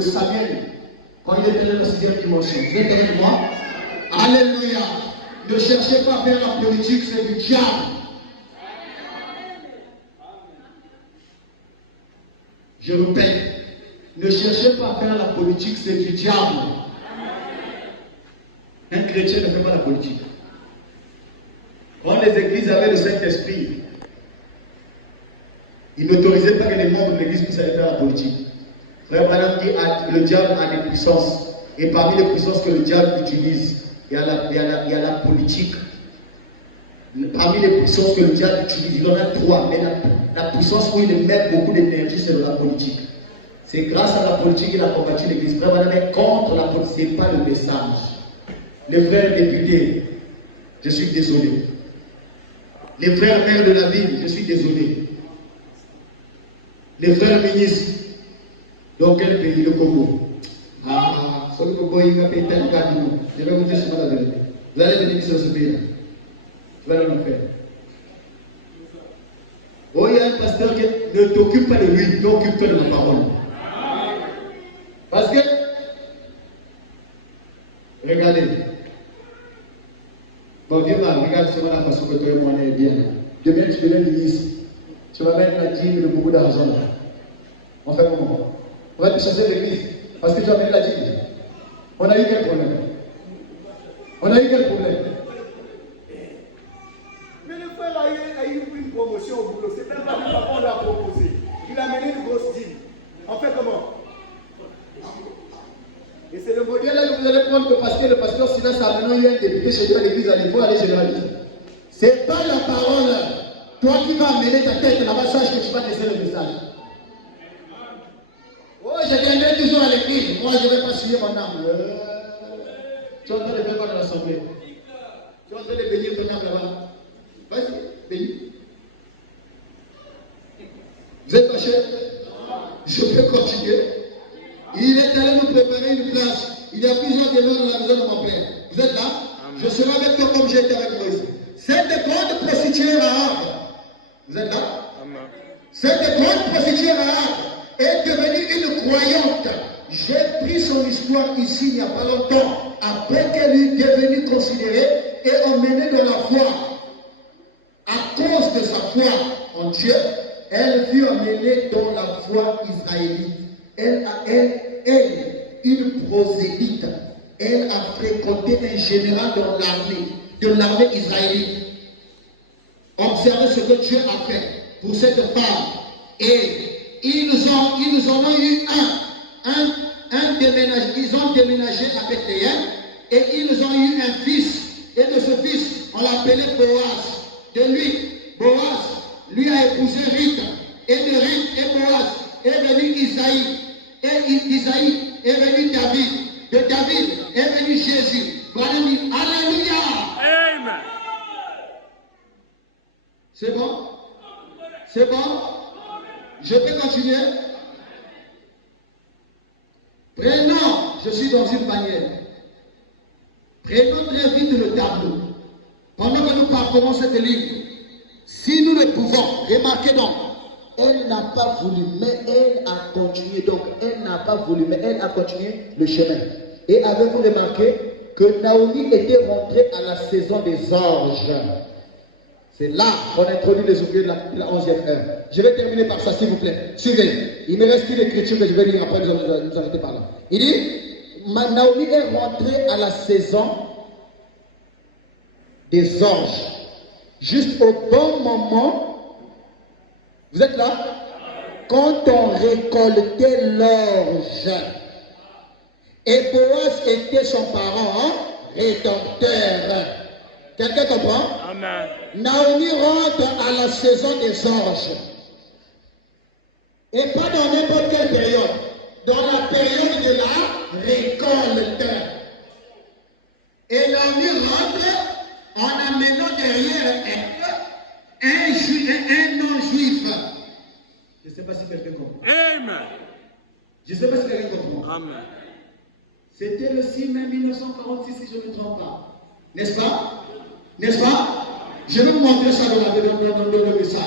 Samuel quand il était dans la 6e dimension. Vous êtes avec moi? Alléluia. Ne cherchez pas à faire la politique, c'est du diable. Je répète, ne cherchez pas à faire la politique, c'est du diable. Un chrétien ne fait pas la politique. Quand les églises avaient le Saint-Esprit, ils n'autorisaient pas que les membres de l'église puissent aller faire la politique. Frère Branham dit que le diable a des puissances. Et parmi les puissances que le diable utilise, il y a la politique. Parmi les puissances que le diable utilise, il en a 3. Mais la puissance où il met beaucoup d'énergie, c'est dans la politique. C'est grâce à la politique qu'il a combattu l'église. Frère Branham est contre la politique, ce n'est pas le message. Les frères députés, je suis désolé. Les frères maires de la ville, je suis désolé. Les frères ministres, dans quel pays? Le Congo. Je vais vous dire ce matin. Vous allez venir sur ce pays-là. Tu vas le faire. Oh, il y a un pasteur qui ne t'occupe pas de lui, t'occupe-toi de ma parole. Parce que, regardez. Bon, viens là, regarde seulement la façon que toi et moi on est bien. Demain, tu deviens ministre. Tu vas mettre la dîme de beaucoup d'argent là. On fait comment? On va te chasser de l'église parce que tu as mis la dîme. On a eu quel problème? On a eu quel problème? Mais le frère a eu une promotion au boulot. C'est même pas le papa qu'on lui a proposé. Il a mené une grosse dîme. On fait comment? Et c'est le modèle là que vous allez prendre le pasteur Silas a maintenant eu un député chez lui à l'église, il faut aller généraliser. C'est pas la parole. Toi qui vas amener ta tête là-bas, sache que tu vas laisser le message. Oh, je viendrai toujours à l'église. Moi, je ne vais pas suivre mon âme. Tu es en train de faire quoi dans l'assemblée? Tu es en train de bénir ton âme là-bas. Vas-y, bénis. Vous êtes fâché? Je peux continuer. Il est allé nous préparer une place. Il y a plusieurs demeures dans la maison de mon père. Vous êtes là? Je serai avec toi comme j'ai été avec Moïse. Cette grande prostituée Rahab. Vous êtes là? Cette grande prostituée Rahab est devenue une croyante. J'ai pris son histoire ici il n'y a pas longtemps. Après qu'elle est devenue considérée et emmenée dans la foi. À cause de sa foi en Dieu, elle fut emmenée dans la foi israélite. Elle, une prosélyte, elle a fréquenté un général de l'armée ils observez ce que Dieu a fait pour cette femme. Et ils ont eu un déménage. Ils ont déménagé à Bethléem et ils ont eu un fils. Et de ce fils, on l'appelait Boaz. De lui, Boaz, lui a épousé Rita. Et de Rita et Boaz est venu Isaïe. Et Isaïe est venu David. De David est venu Jésus. Alléluia. Amen. continuer. Prenons, je suis dans une bannière. Prenons très vite le tableau. Pendant que nous parcourons cette ligne, si nous le pouvons, remarquez donc, Elle n'a pas voulu, mais elle a continué. Donc, elle n'a pas voulu, mais elle a continué le chemin. Et avez-vous remarqué que Naomi était rentrée à la saison des orges? C'est là qu'on introduit les ouvriers de la 11e heure. Je vais terminer par ça, s'il vous plaît. Suivez. Il me reste une écriture que je vais lire après, nous allons nous arrêter par là. Il dit, Naomi est rentrée à la saison des orges. Juste au bon moment. Vous êtes là? Quand on récoltait l'orge, et Boaz était son parent, rédempteur. Quelqu'un comprend? Amen. Naomi rentre à la saison des orges. Et pas dans n'importe quelle période. Dans la période de la récolte. Et Naomi rentre en amenant derrière un non-juif. Je ne sais pas si quelqu'un comprend. Amen. Je ne sais pas si quelqu'un comprend. Amen. C'était le 6 mai 1946, si je ne me trompe pas. N'est-ce pas? N'est-ce pas? Je vais vous montrer ça dans le message.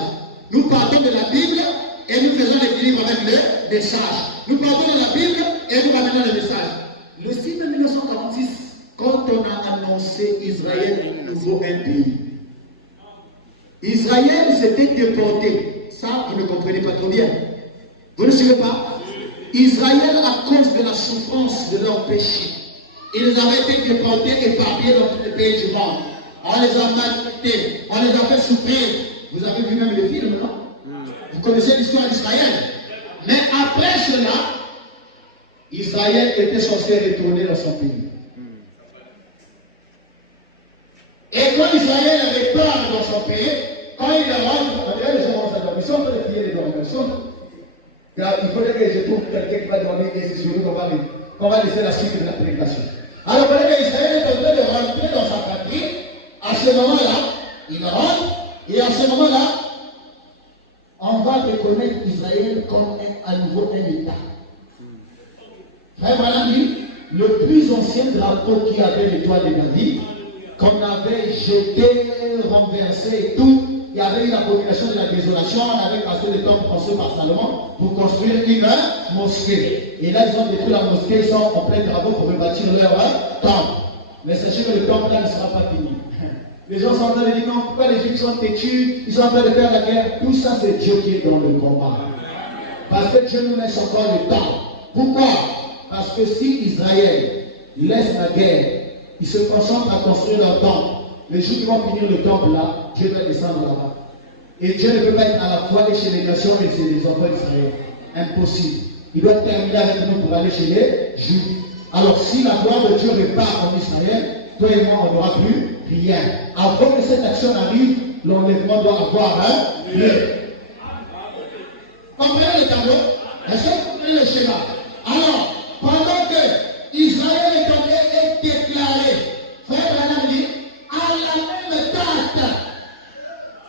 Nous partons de la Bible et nous faisons l'équilibre avec le message. Nous partons de la Bible et nous ramenons le message. Le 6 mai 1946, quand on a annoncé Israël nouveau un pays, Israël s'était déporté. Ça, vous ne comprenez pas trop bien. Vous ne savez pas? Israël, à cause de la souffrance de leur péché, ils avaient été déportés, éparpillés dans tous les pays du monde. On les a maltraités, on les a fait souffrir. Vous avez vu même le film, non? Vous connaissez l'histoire d'Israël. Mais après cela, Israël était censé retourner dans son pays. Et quand Israël avait peur dans son pays, quand il rentre, on dirait les gens vont s'adormir. Si on peut les prier les dormeurs, il faudrait que je trouve quelqu'un qui va dormir et c'est sur nous qu'on va laisser la suite de la prédication. Alors, vous voyez qu'Israël est en train de rentrer dans sa patrie. À ce moment-là, il rentre, et à ce moment-là, on va reconnaître Israël comme à nouveau un État. Frère Branham dit, le plus ancien drapeau qui avait l'étoile de David, qu'on avait jeté, renversé et tout, il y avait eu l'abomination de la désolation, on avait cassé le temple construit par Salomon pour construire une mosquée. Et là, ils ont détruit la mosquée, ils sont en plein travaux pour rebâtir leur temple. Mais sachez que le temple là ne sera pas fini. Les gens sont en train de dire non, pourquoi les Juifs sont têtus, ils sont en train de faire la guerre. Tout ça, c'est Dieu qui est dans le combat. Parce que Dieu nous laisse encore le temps. Pourquoi? Parce que si Israël laisse la guerre, ils se concentrent à construire leur temple. Les jours qui vont finir le temple là, Dieu va descendre là-bas. Et Dieu ne peut pas être à la fois chez les nations et chez les enfants d'Israël. Impossible. Il doit terminer avec nous pour aller chez les Juifs. Alors si la gloire de Dieu repart en Israël, toi et moi, on n'aura plus rien. Avant que cette action arrive, l'enlèvement doit avoir un lieu. Comprenez le tableau? Est-ce que vous comprenez le schéma? Alors, pendant que Israël est déclaré, frère Branham dit, à la même date,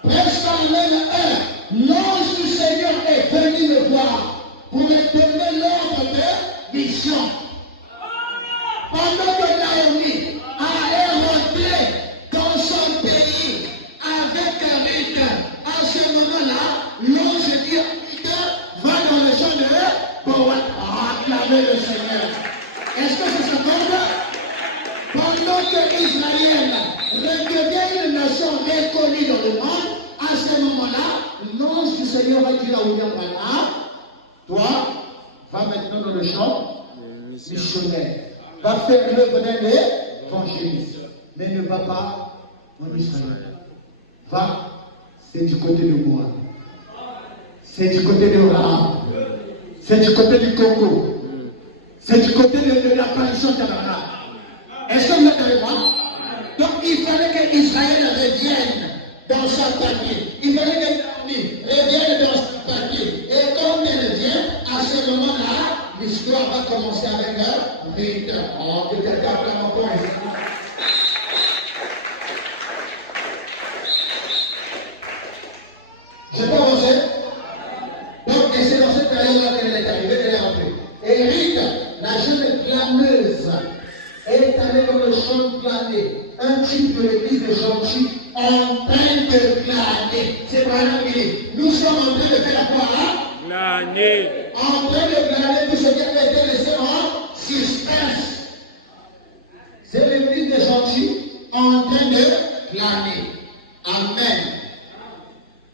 presque à la même heure, l'ange du Seigneur est venu me voir pour me donner l'ordre de mission. Pendant que Naomi allait rentrer dans son pays avec Ruth, à ce moment-là, l'ange dit à Ruth, va dans le champ de Boaz, acclamer le Seigneur. Est-ce que ça s'accorde? Pendant que Israël redevient une nation reconnue dans le monde, à ce moment-là, l'ange du Seigneur va dire à William Branham, toi, va maintenant dans le champ missionnaire. Va faire l'œuvre d'un évangéliste, mais ne va pas en Israël. Va, c'est du côté de moi. C'est du côté de Rahab. C'est du côté du Congo. C'est du côté de l'apparition tabernacle. Est-ce que vous êtes avec moi? Donc il fallait que Israël revienne dans sa patrie. Il fallait que Naomi revienne dans sa patrie. Et quand elle revient, à ce moment-là, l'histoire va commencer avec un mythe. Oh, que quelqu'un acclame encore ici. Je peux avancer? Donc, et c'est dans cette période glaneuse est allé dans le champ glané. Un type de l'église de Gentil en train de glaner. C'est vraiment dit. Nous sommes en train de faire quoi hein? Glaner. En train de glaner tout ce qui a été laissé en suspense. C'est l'église de Gentil en train de glaner. Amen.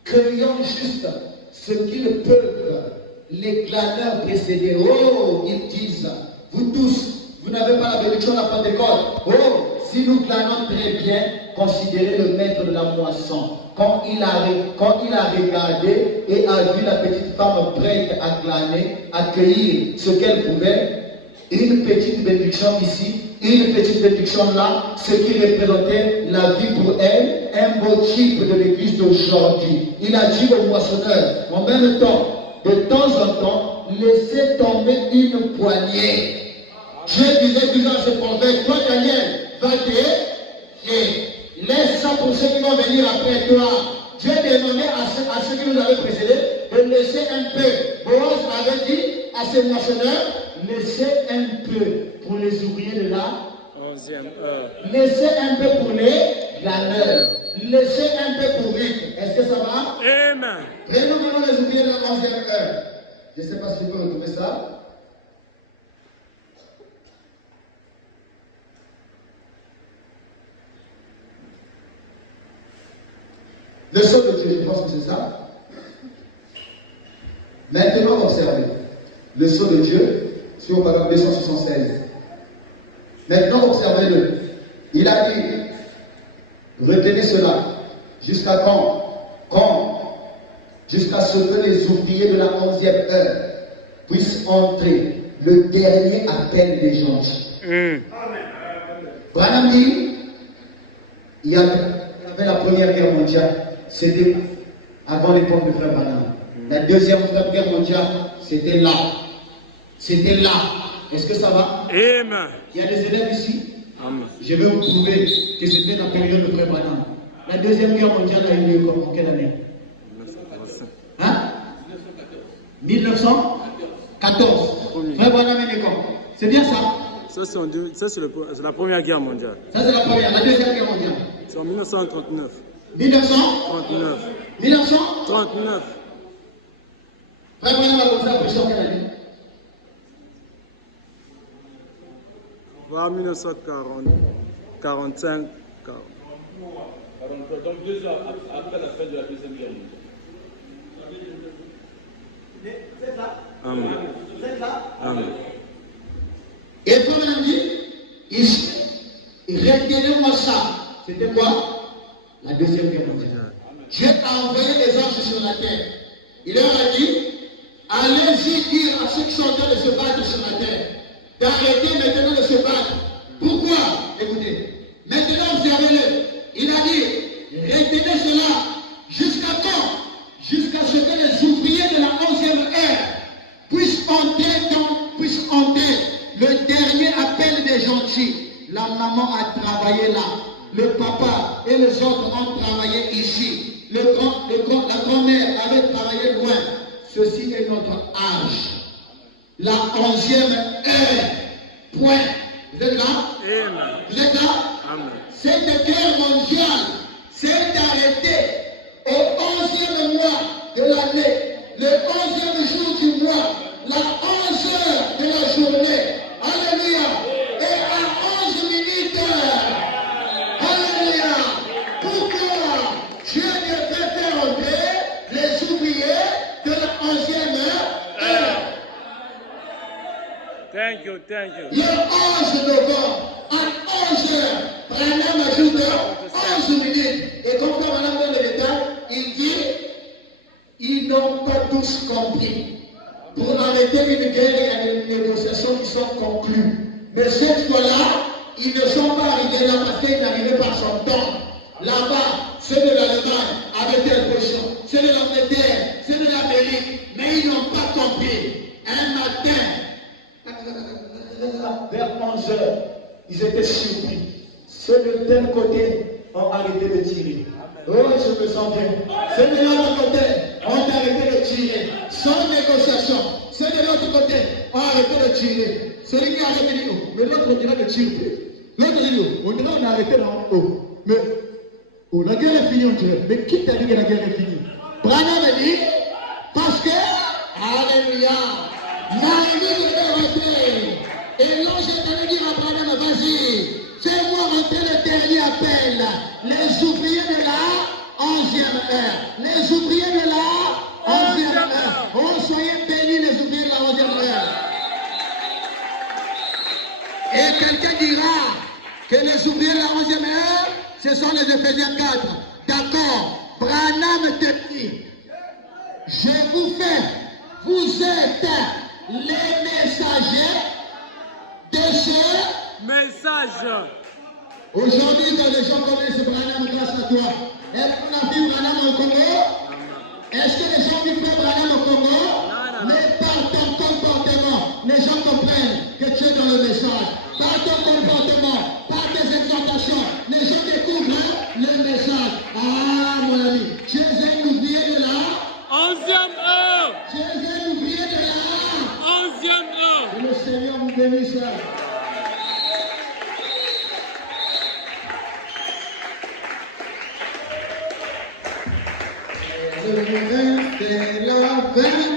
Cueillons juste ce qu'ils peuvent les glaneurs précédés. Oh, ils disent, vous tous, vous n'avez pas la bénédiction de la Pentecôte. Oh, si nous glanons très bien, considérez le maître de la moisson. Quand il a regardé et a vu la petite femme prête à glaner, à cueillir ce qu'elle pouvait, une petite bénédiction ici, une petite bénédiction là, ce qui représentait la vie pour elle, un beau type de l'église d'aujourd'hui. Il a dit au moissonneur, en même temps, de temps en temps, laissez tomber une poignée. Dieu disait toujours à ce prophète, toi Daniel, va te laisse ça pour ceux qui vont venir après toi. Dieu demandait à ceux qui nous avaient précédés de laisser un peu. Boaz avait dit à ses moissonneurs, laissez un peu pour les ouvriers de la 11e heure. Laissez un peu pour les glaneurs. Laissez un peu pour lui. Est-ce que ça va? Amen. Prenons maintenant les ouvriers de la 11e heure. Je ne sais pas si tu peux retrouver ça. Le sceau de Dieu, je pense que c'est ça. Maintenant, observez. Le sceau de Dieu, sur le paragraphe 276. Maintenant, observez-le. Il a dit, retenez cela. Jusqu'à quand? Jusqu'à ce que les ouvriers de la 11e heure puissent entrer. Le dernier appel des gens. Branham dit, il y avait la première guerre mondiale. C'était avant l'époque de Frère Branham. La deuxième guerre mondiale, c'était là. C'était là. Est-ce que ça va? Amen. Il y a des élèves ici. Amen. Je vais vous prouver que c'était la période de Frère Branham. La deuxième guerre mondiale a eu lieu en quelle année? 1945. Hein? 1914. Frère Branham est né quand? C'est bien ça? Ça, c'est la première guerre mondiale. Ça, c'est la première. La deuxième guerre mondiale. C'est en 1939. 1939. 1939. Frère Branham a commencé à prêcher en quelle année? Vers 1940, 45, 40. Donc 2 ans après la fin de la deuxième guerre mondiale. C'est ça? Amen. C'est ça? Amen. Et Frère Branham dit, ici, retenez-moi ça. C'était quoi? La deuxième guerre mondiale. Dieu a envoyé des anges sur la terre. Il leur a dit, allez-y dire à ceux qui sont en train de se battre sur la terre, d'arrêter maintenant de se battre. Pourquoi? Écoutez, maintenant observez-le. Il a dit, retenez cela. Jusqu'à quand? Jusqu'à ce que les ouvriers de la 11e ère puissent entrer le dernier appel des gentils. La maman a travaillé là. Le papa et les autres ont travaillé ici. La grand-mère avait travaillé loin. Ceci est notre âge. La 11e heure. Point. Vous êtes là? Amen. Vous êtes là? Amen. Cette guerre mondiale s'est arrêtée au 11e mois de l'année, le 11e jour du mois, la 11 heures de la journée. Alléluia. Et à 11 minutes. Alléluia. Pourquoi Dieu devait faire entrer les ouvriers de la 11e heure? Thank you, thank you. Le 11 novembre, à 11 heures, Branham ajoute 11 minutes. Et comme ça, Branham donne le détail, il dit, ils n'ont pas tous compris. Pour arrêter une guerre, il y a des négociations qui sont conclues. Mais cette fois-là, ils ne sont pas arrivés là parce qu'ils n'arrivaient pas à son temps. Là-bas, ceux de l'Allemagne avaient telle position, ceux de l'Angleterre, ceux de l'Amérique, mais ils n'ont pas compris. Un matin, vers 11 heures, ils étaient surpris. Ceux de tel côté ont arrêté de tirer. Oh, je me sens bien. Ceux de l'autre côté ont arrêté de tirer. Sans négociation. Ceux de l'autre côté ont arrêté de tirer. Celui qui a arrêté dit, oh, mais l'autre on dirait le tir. L'autre dit, oh, on dirait on a arrêté là. Oh, mais oh, la guerre est finie, on dirait. Mais qui t'a dit que la guerre est finie? Branham dit, parce que, alléluia, Maïmi devait rentrer. Et l'ange est allé dire à Branham, vas-y, fais-moi rentrer le dernier appel. Les ouvriers de la 11e heure. Les ouvriers de la 11e heure. Oh, soyez bénis les ouvriers de la 11e heure. Et quelqu'un dira que les ouvriers de la 11e heure, ce sont les Éphésiens 4. D'accord. Branham te dit, je vous fais, vous êtes les messagers de ce message. Aujourd'hui, quand les gens connaissent Branham grâce à toi, est-ce qu'on a vu Branham au Congo? Est-ce que les gens vivent Branham au Congo? Mais par ton comportement, les gens comprennent que tu es dans le message. Par ton comportement, par tes exhortations, les gens découvrent le message. Ah, mon ami, tu es un ouvrier de la 11e heure. Tu es un ouvrier de la 11e heure. Que le Seigneur vous bénisse. Le reste est la veille.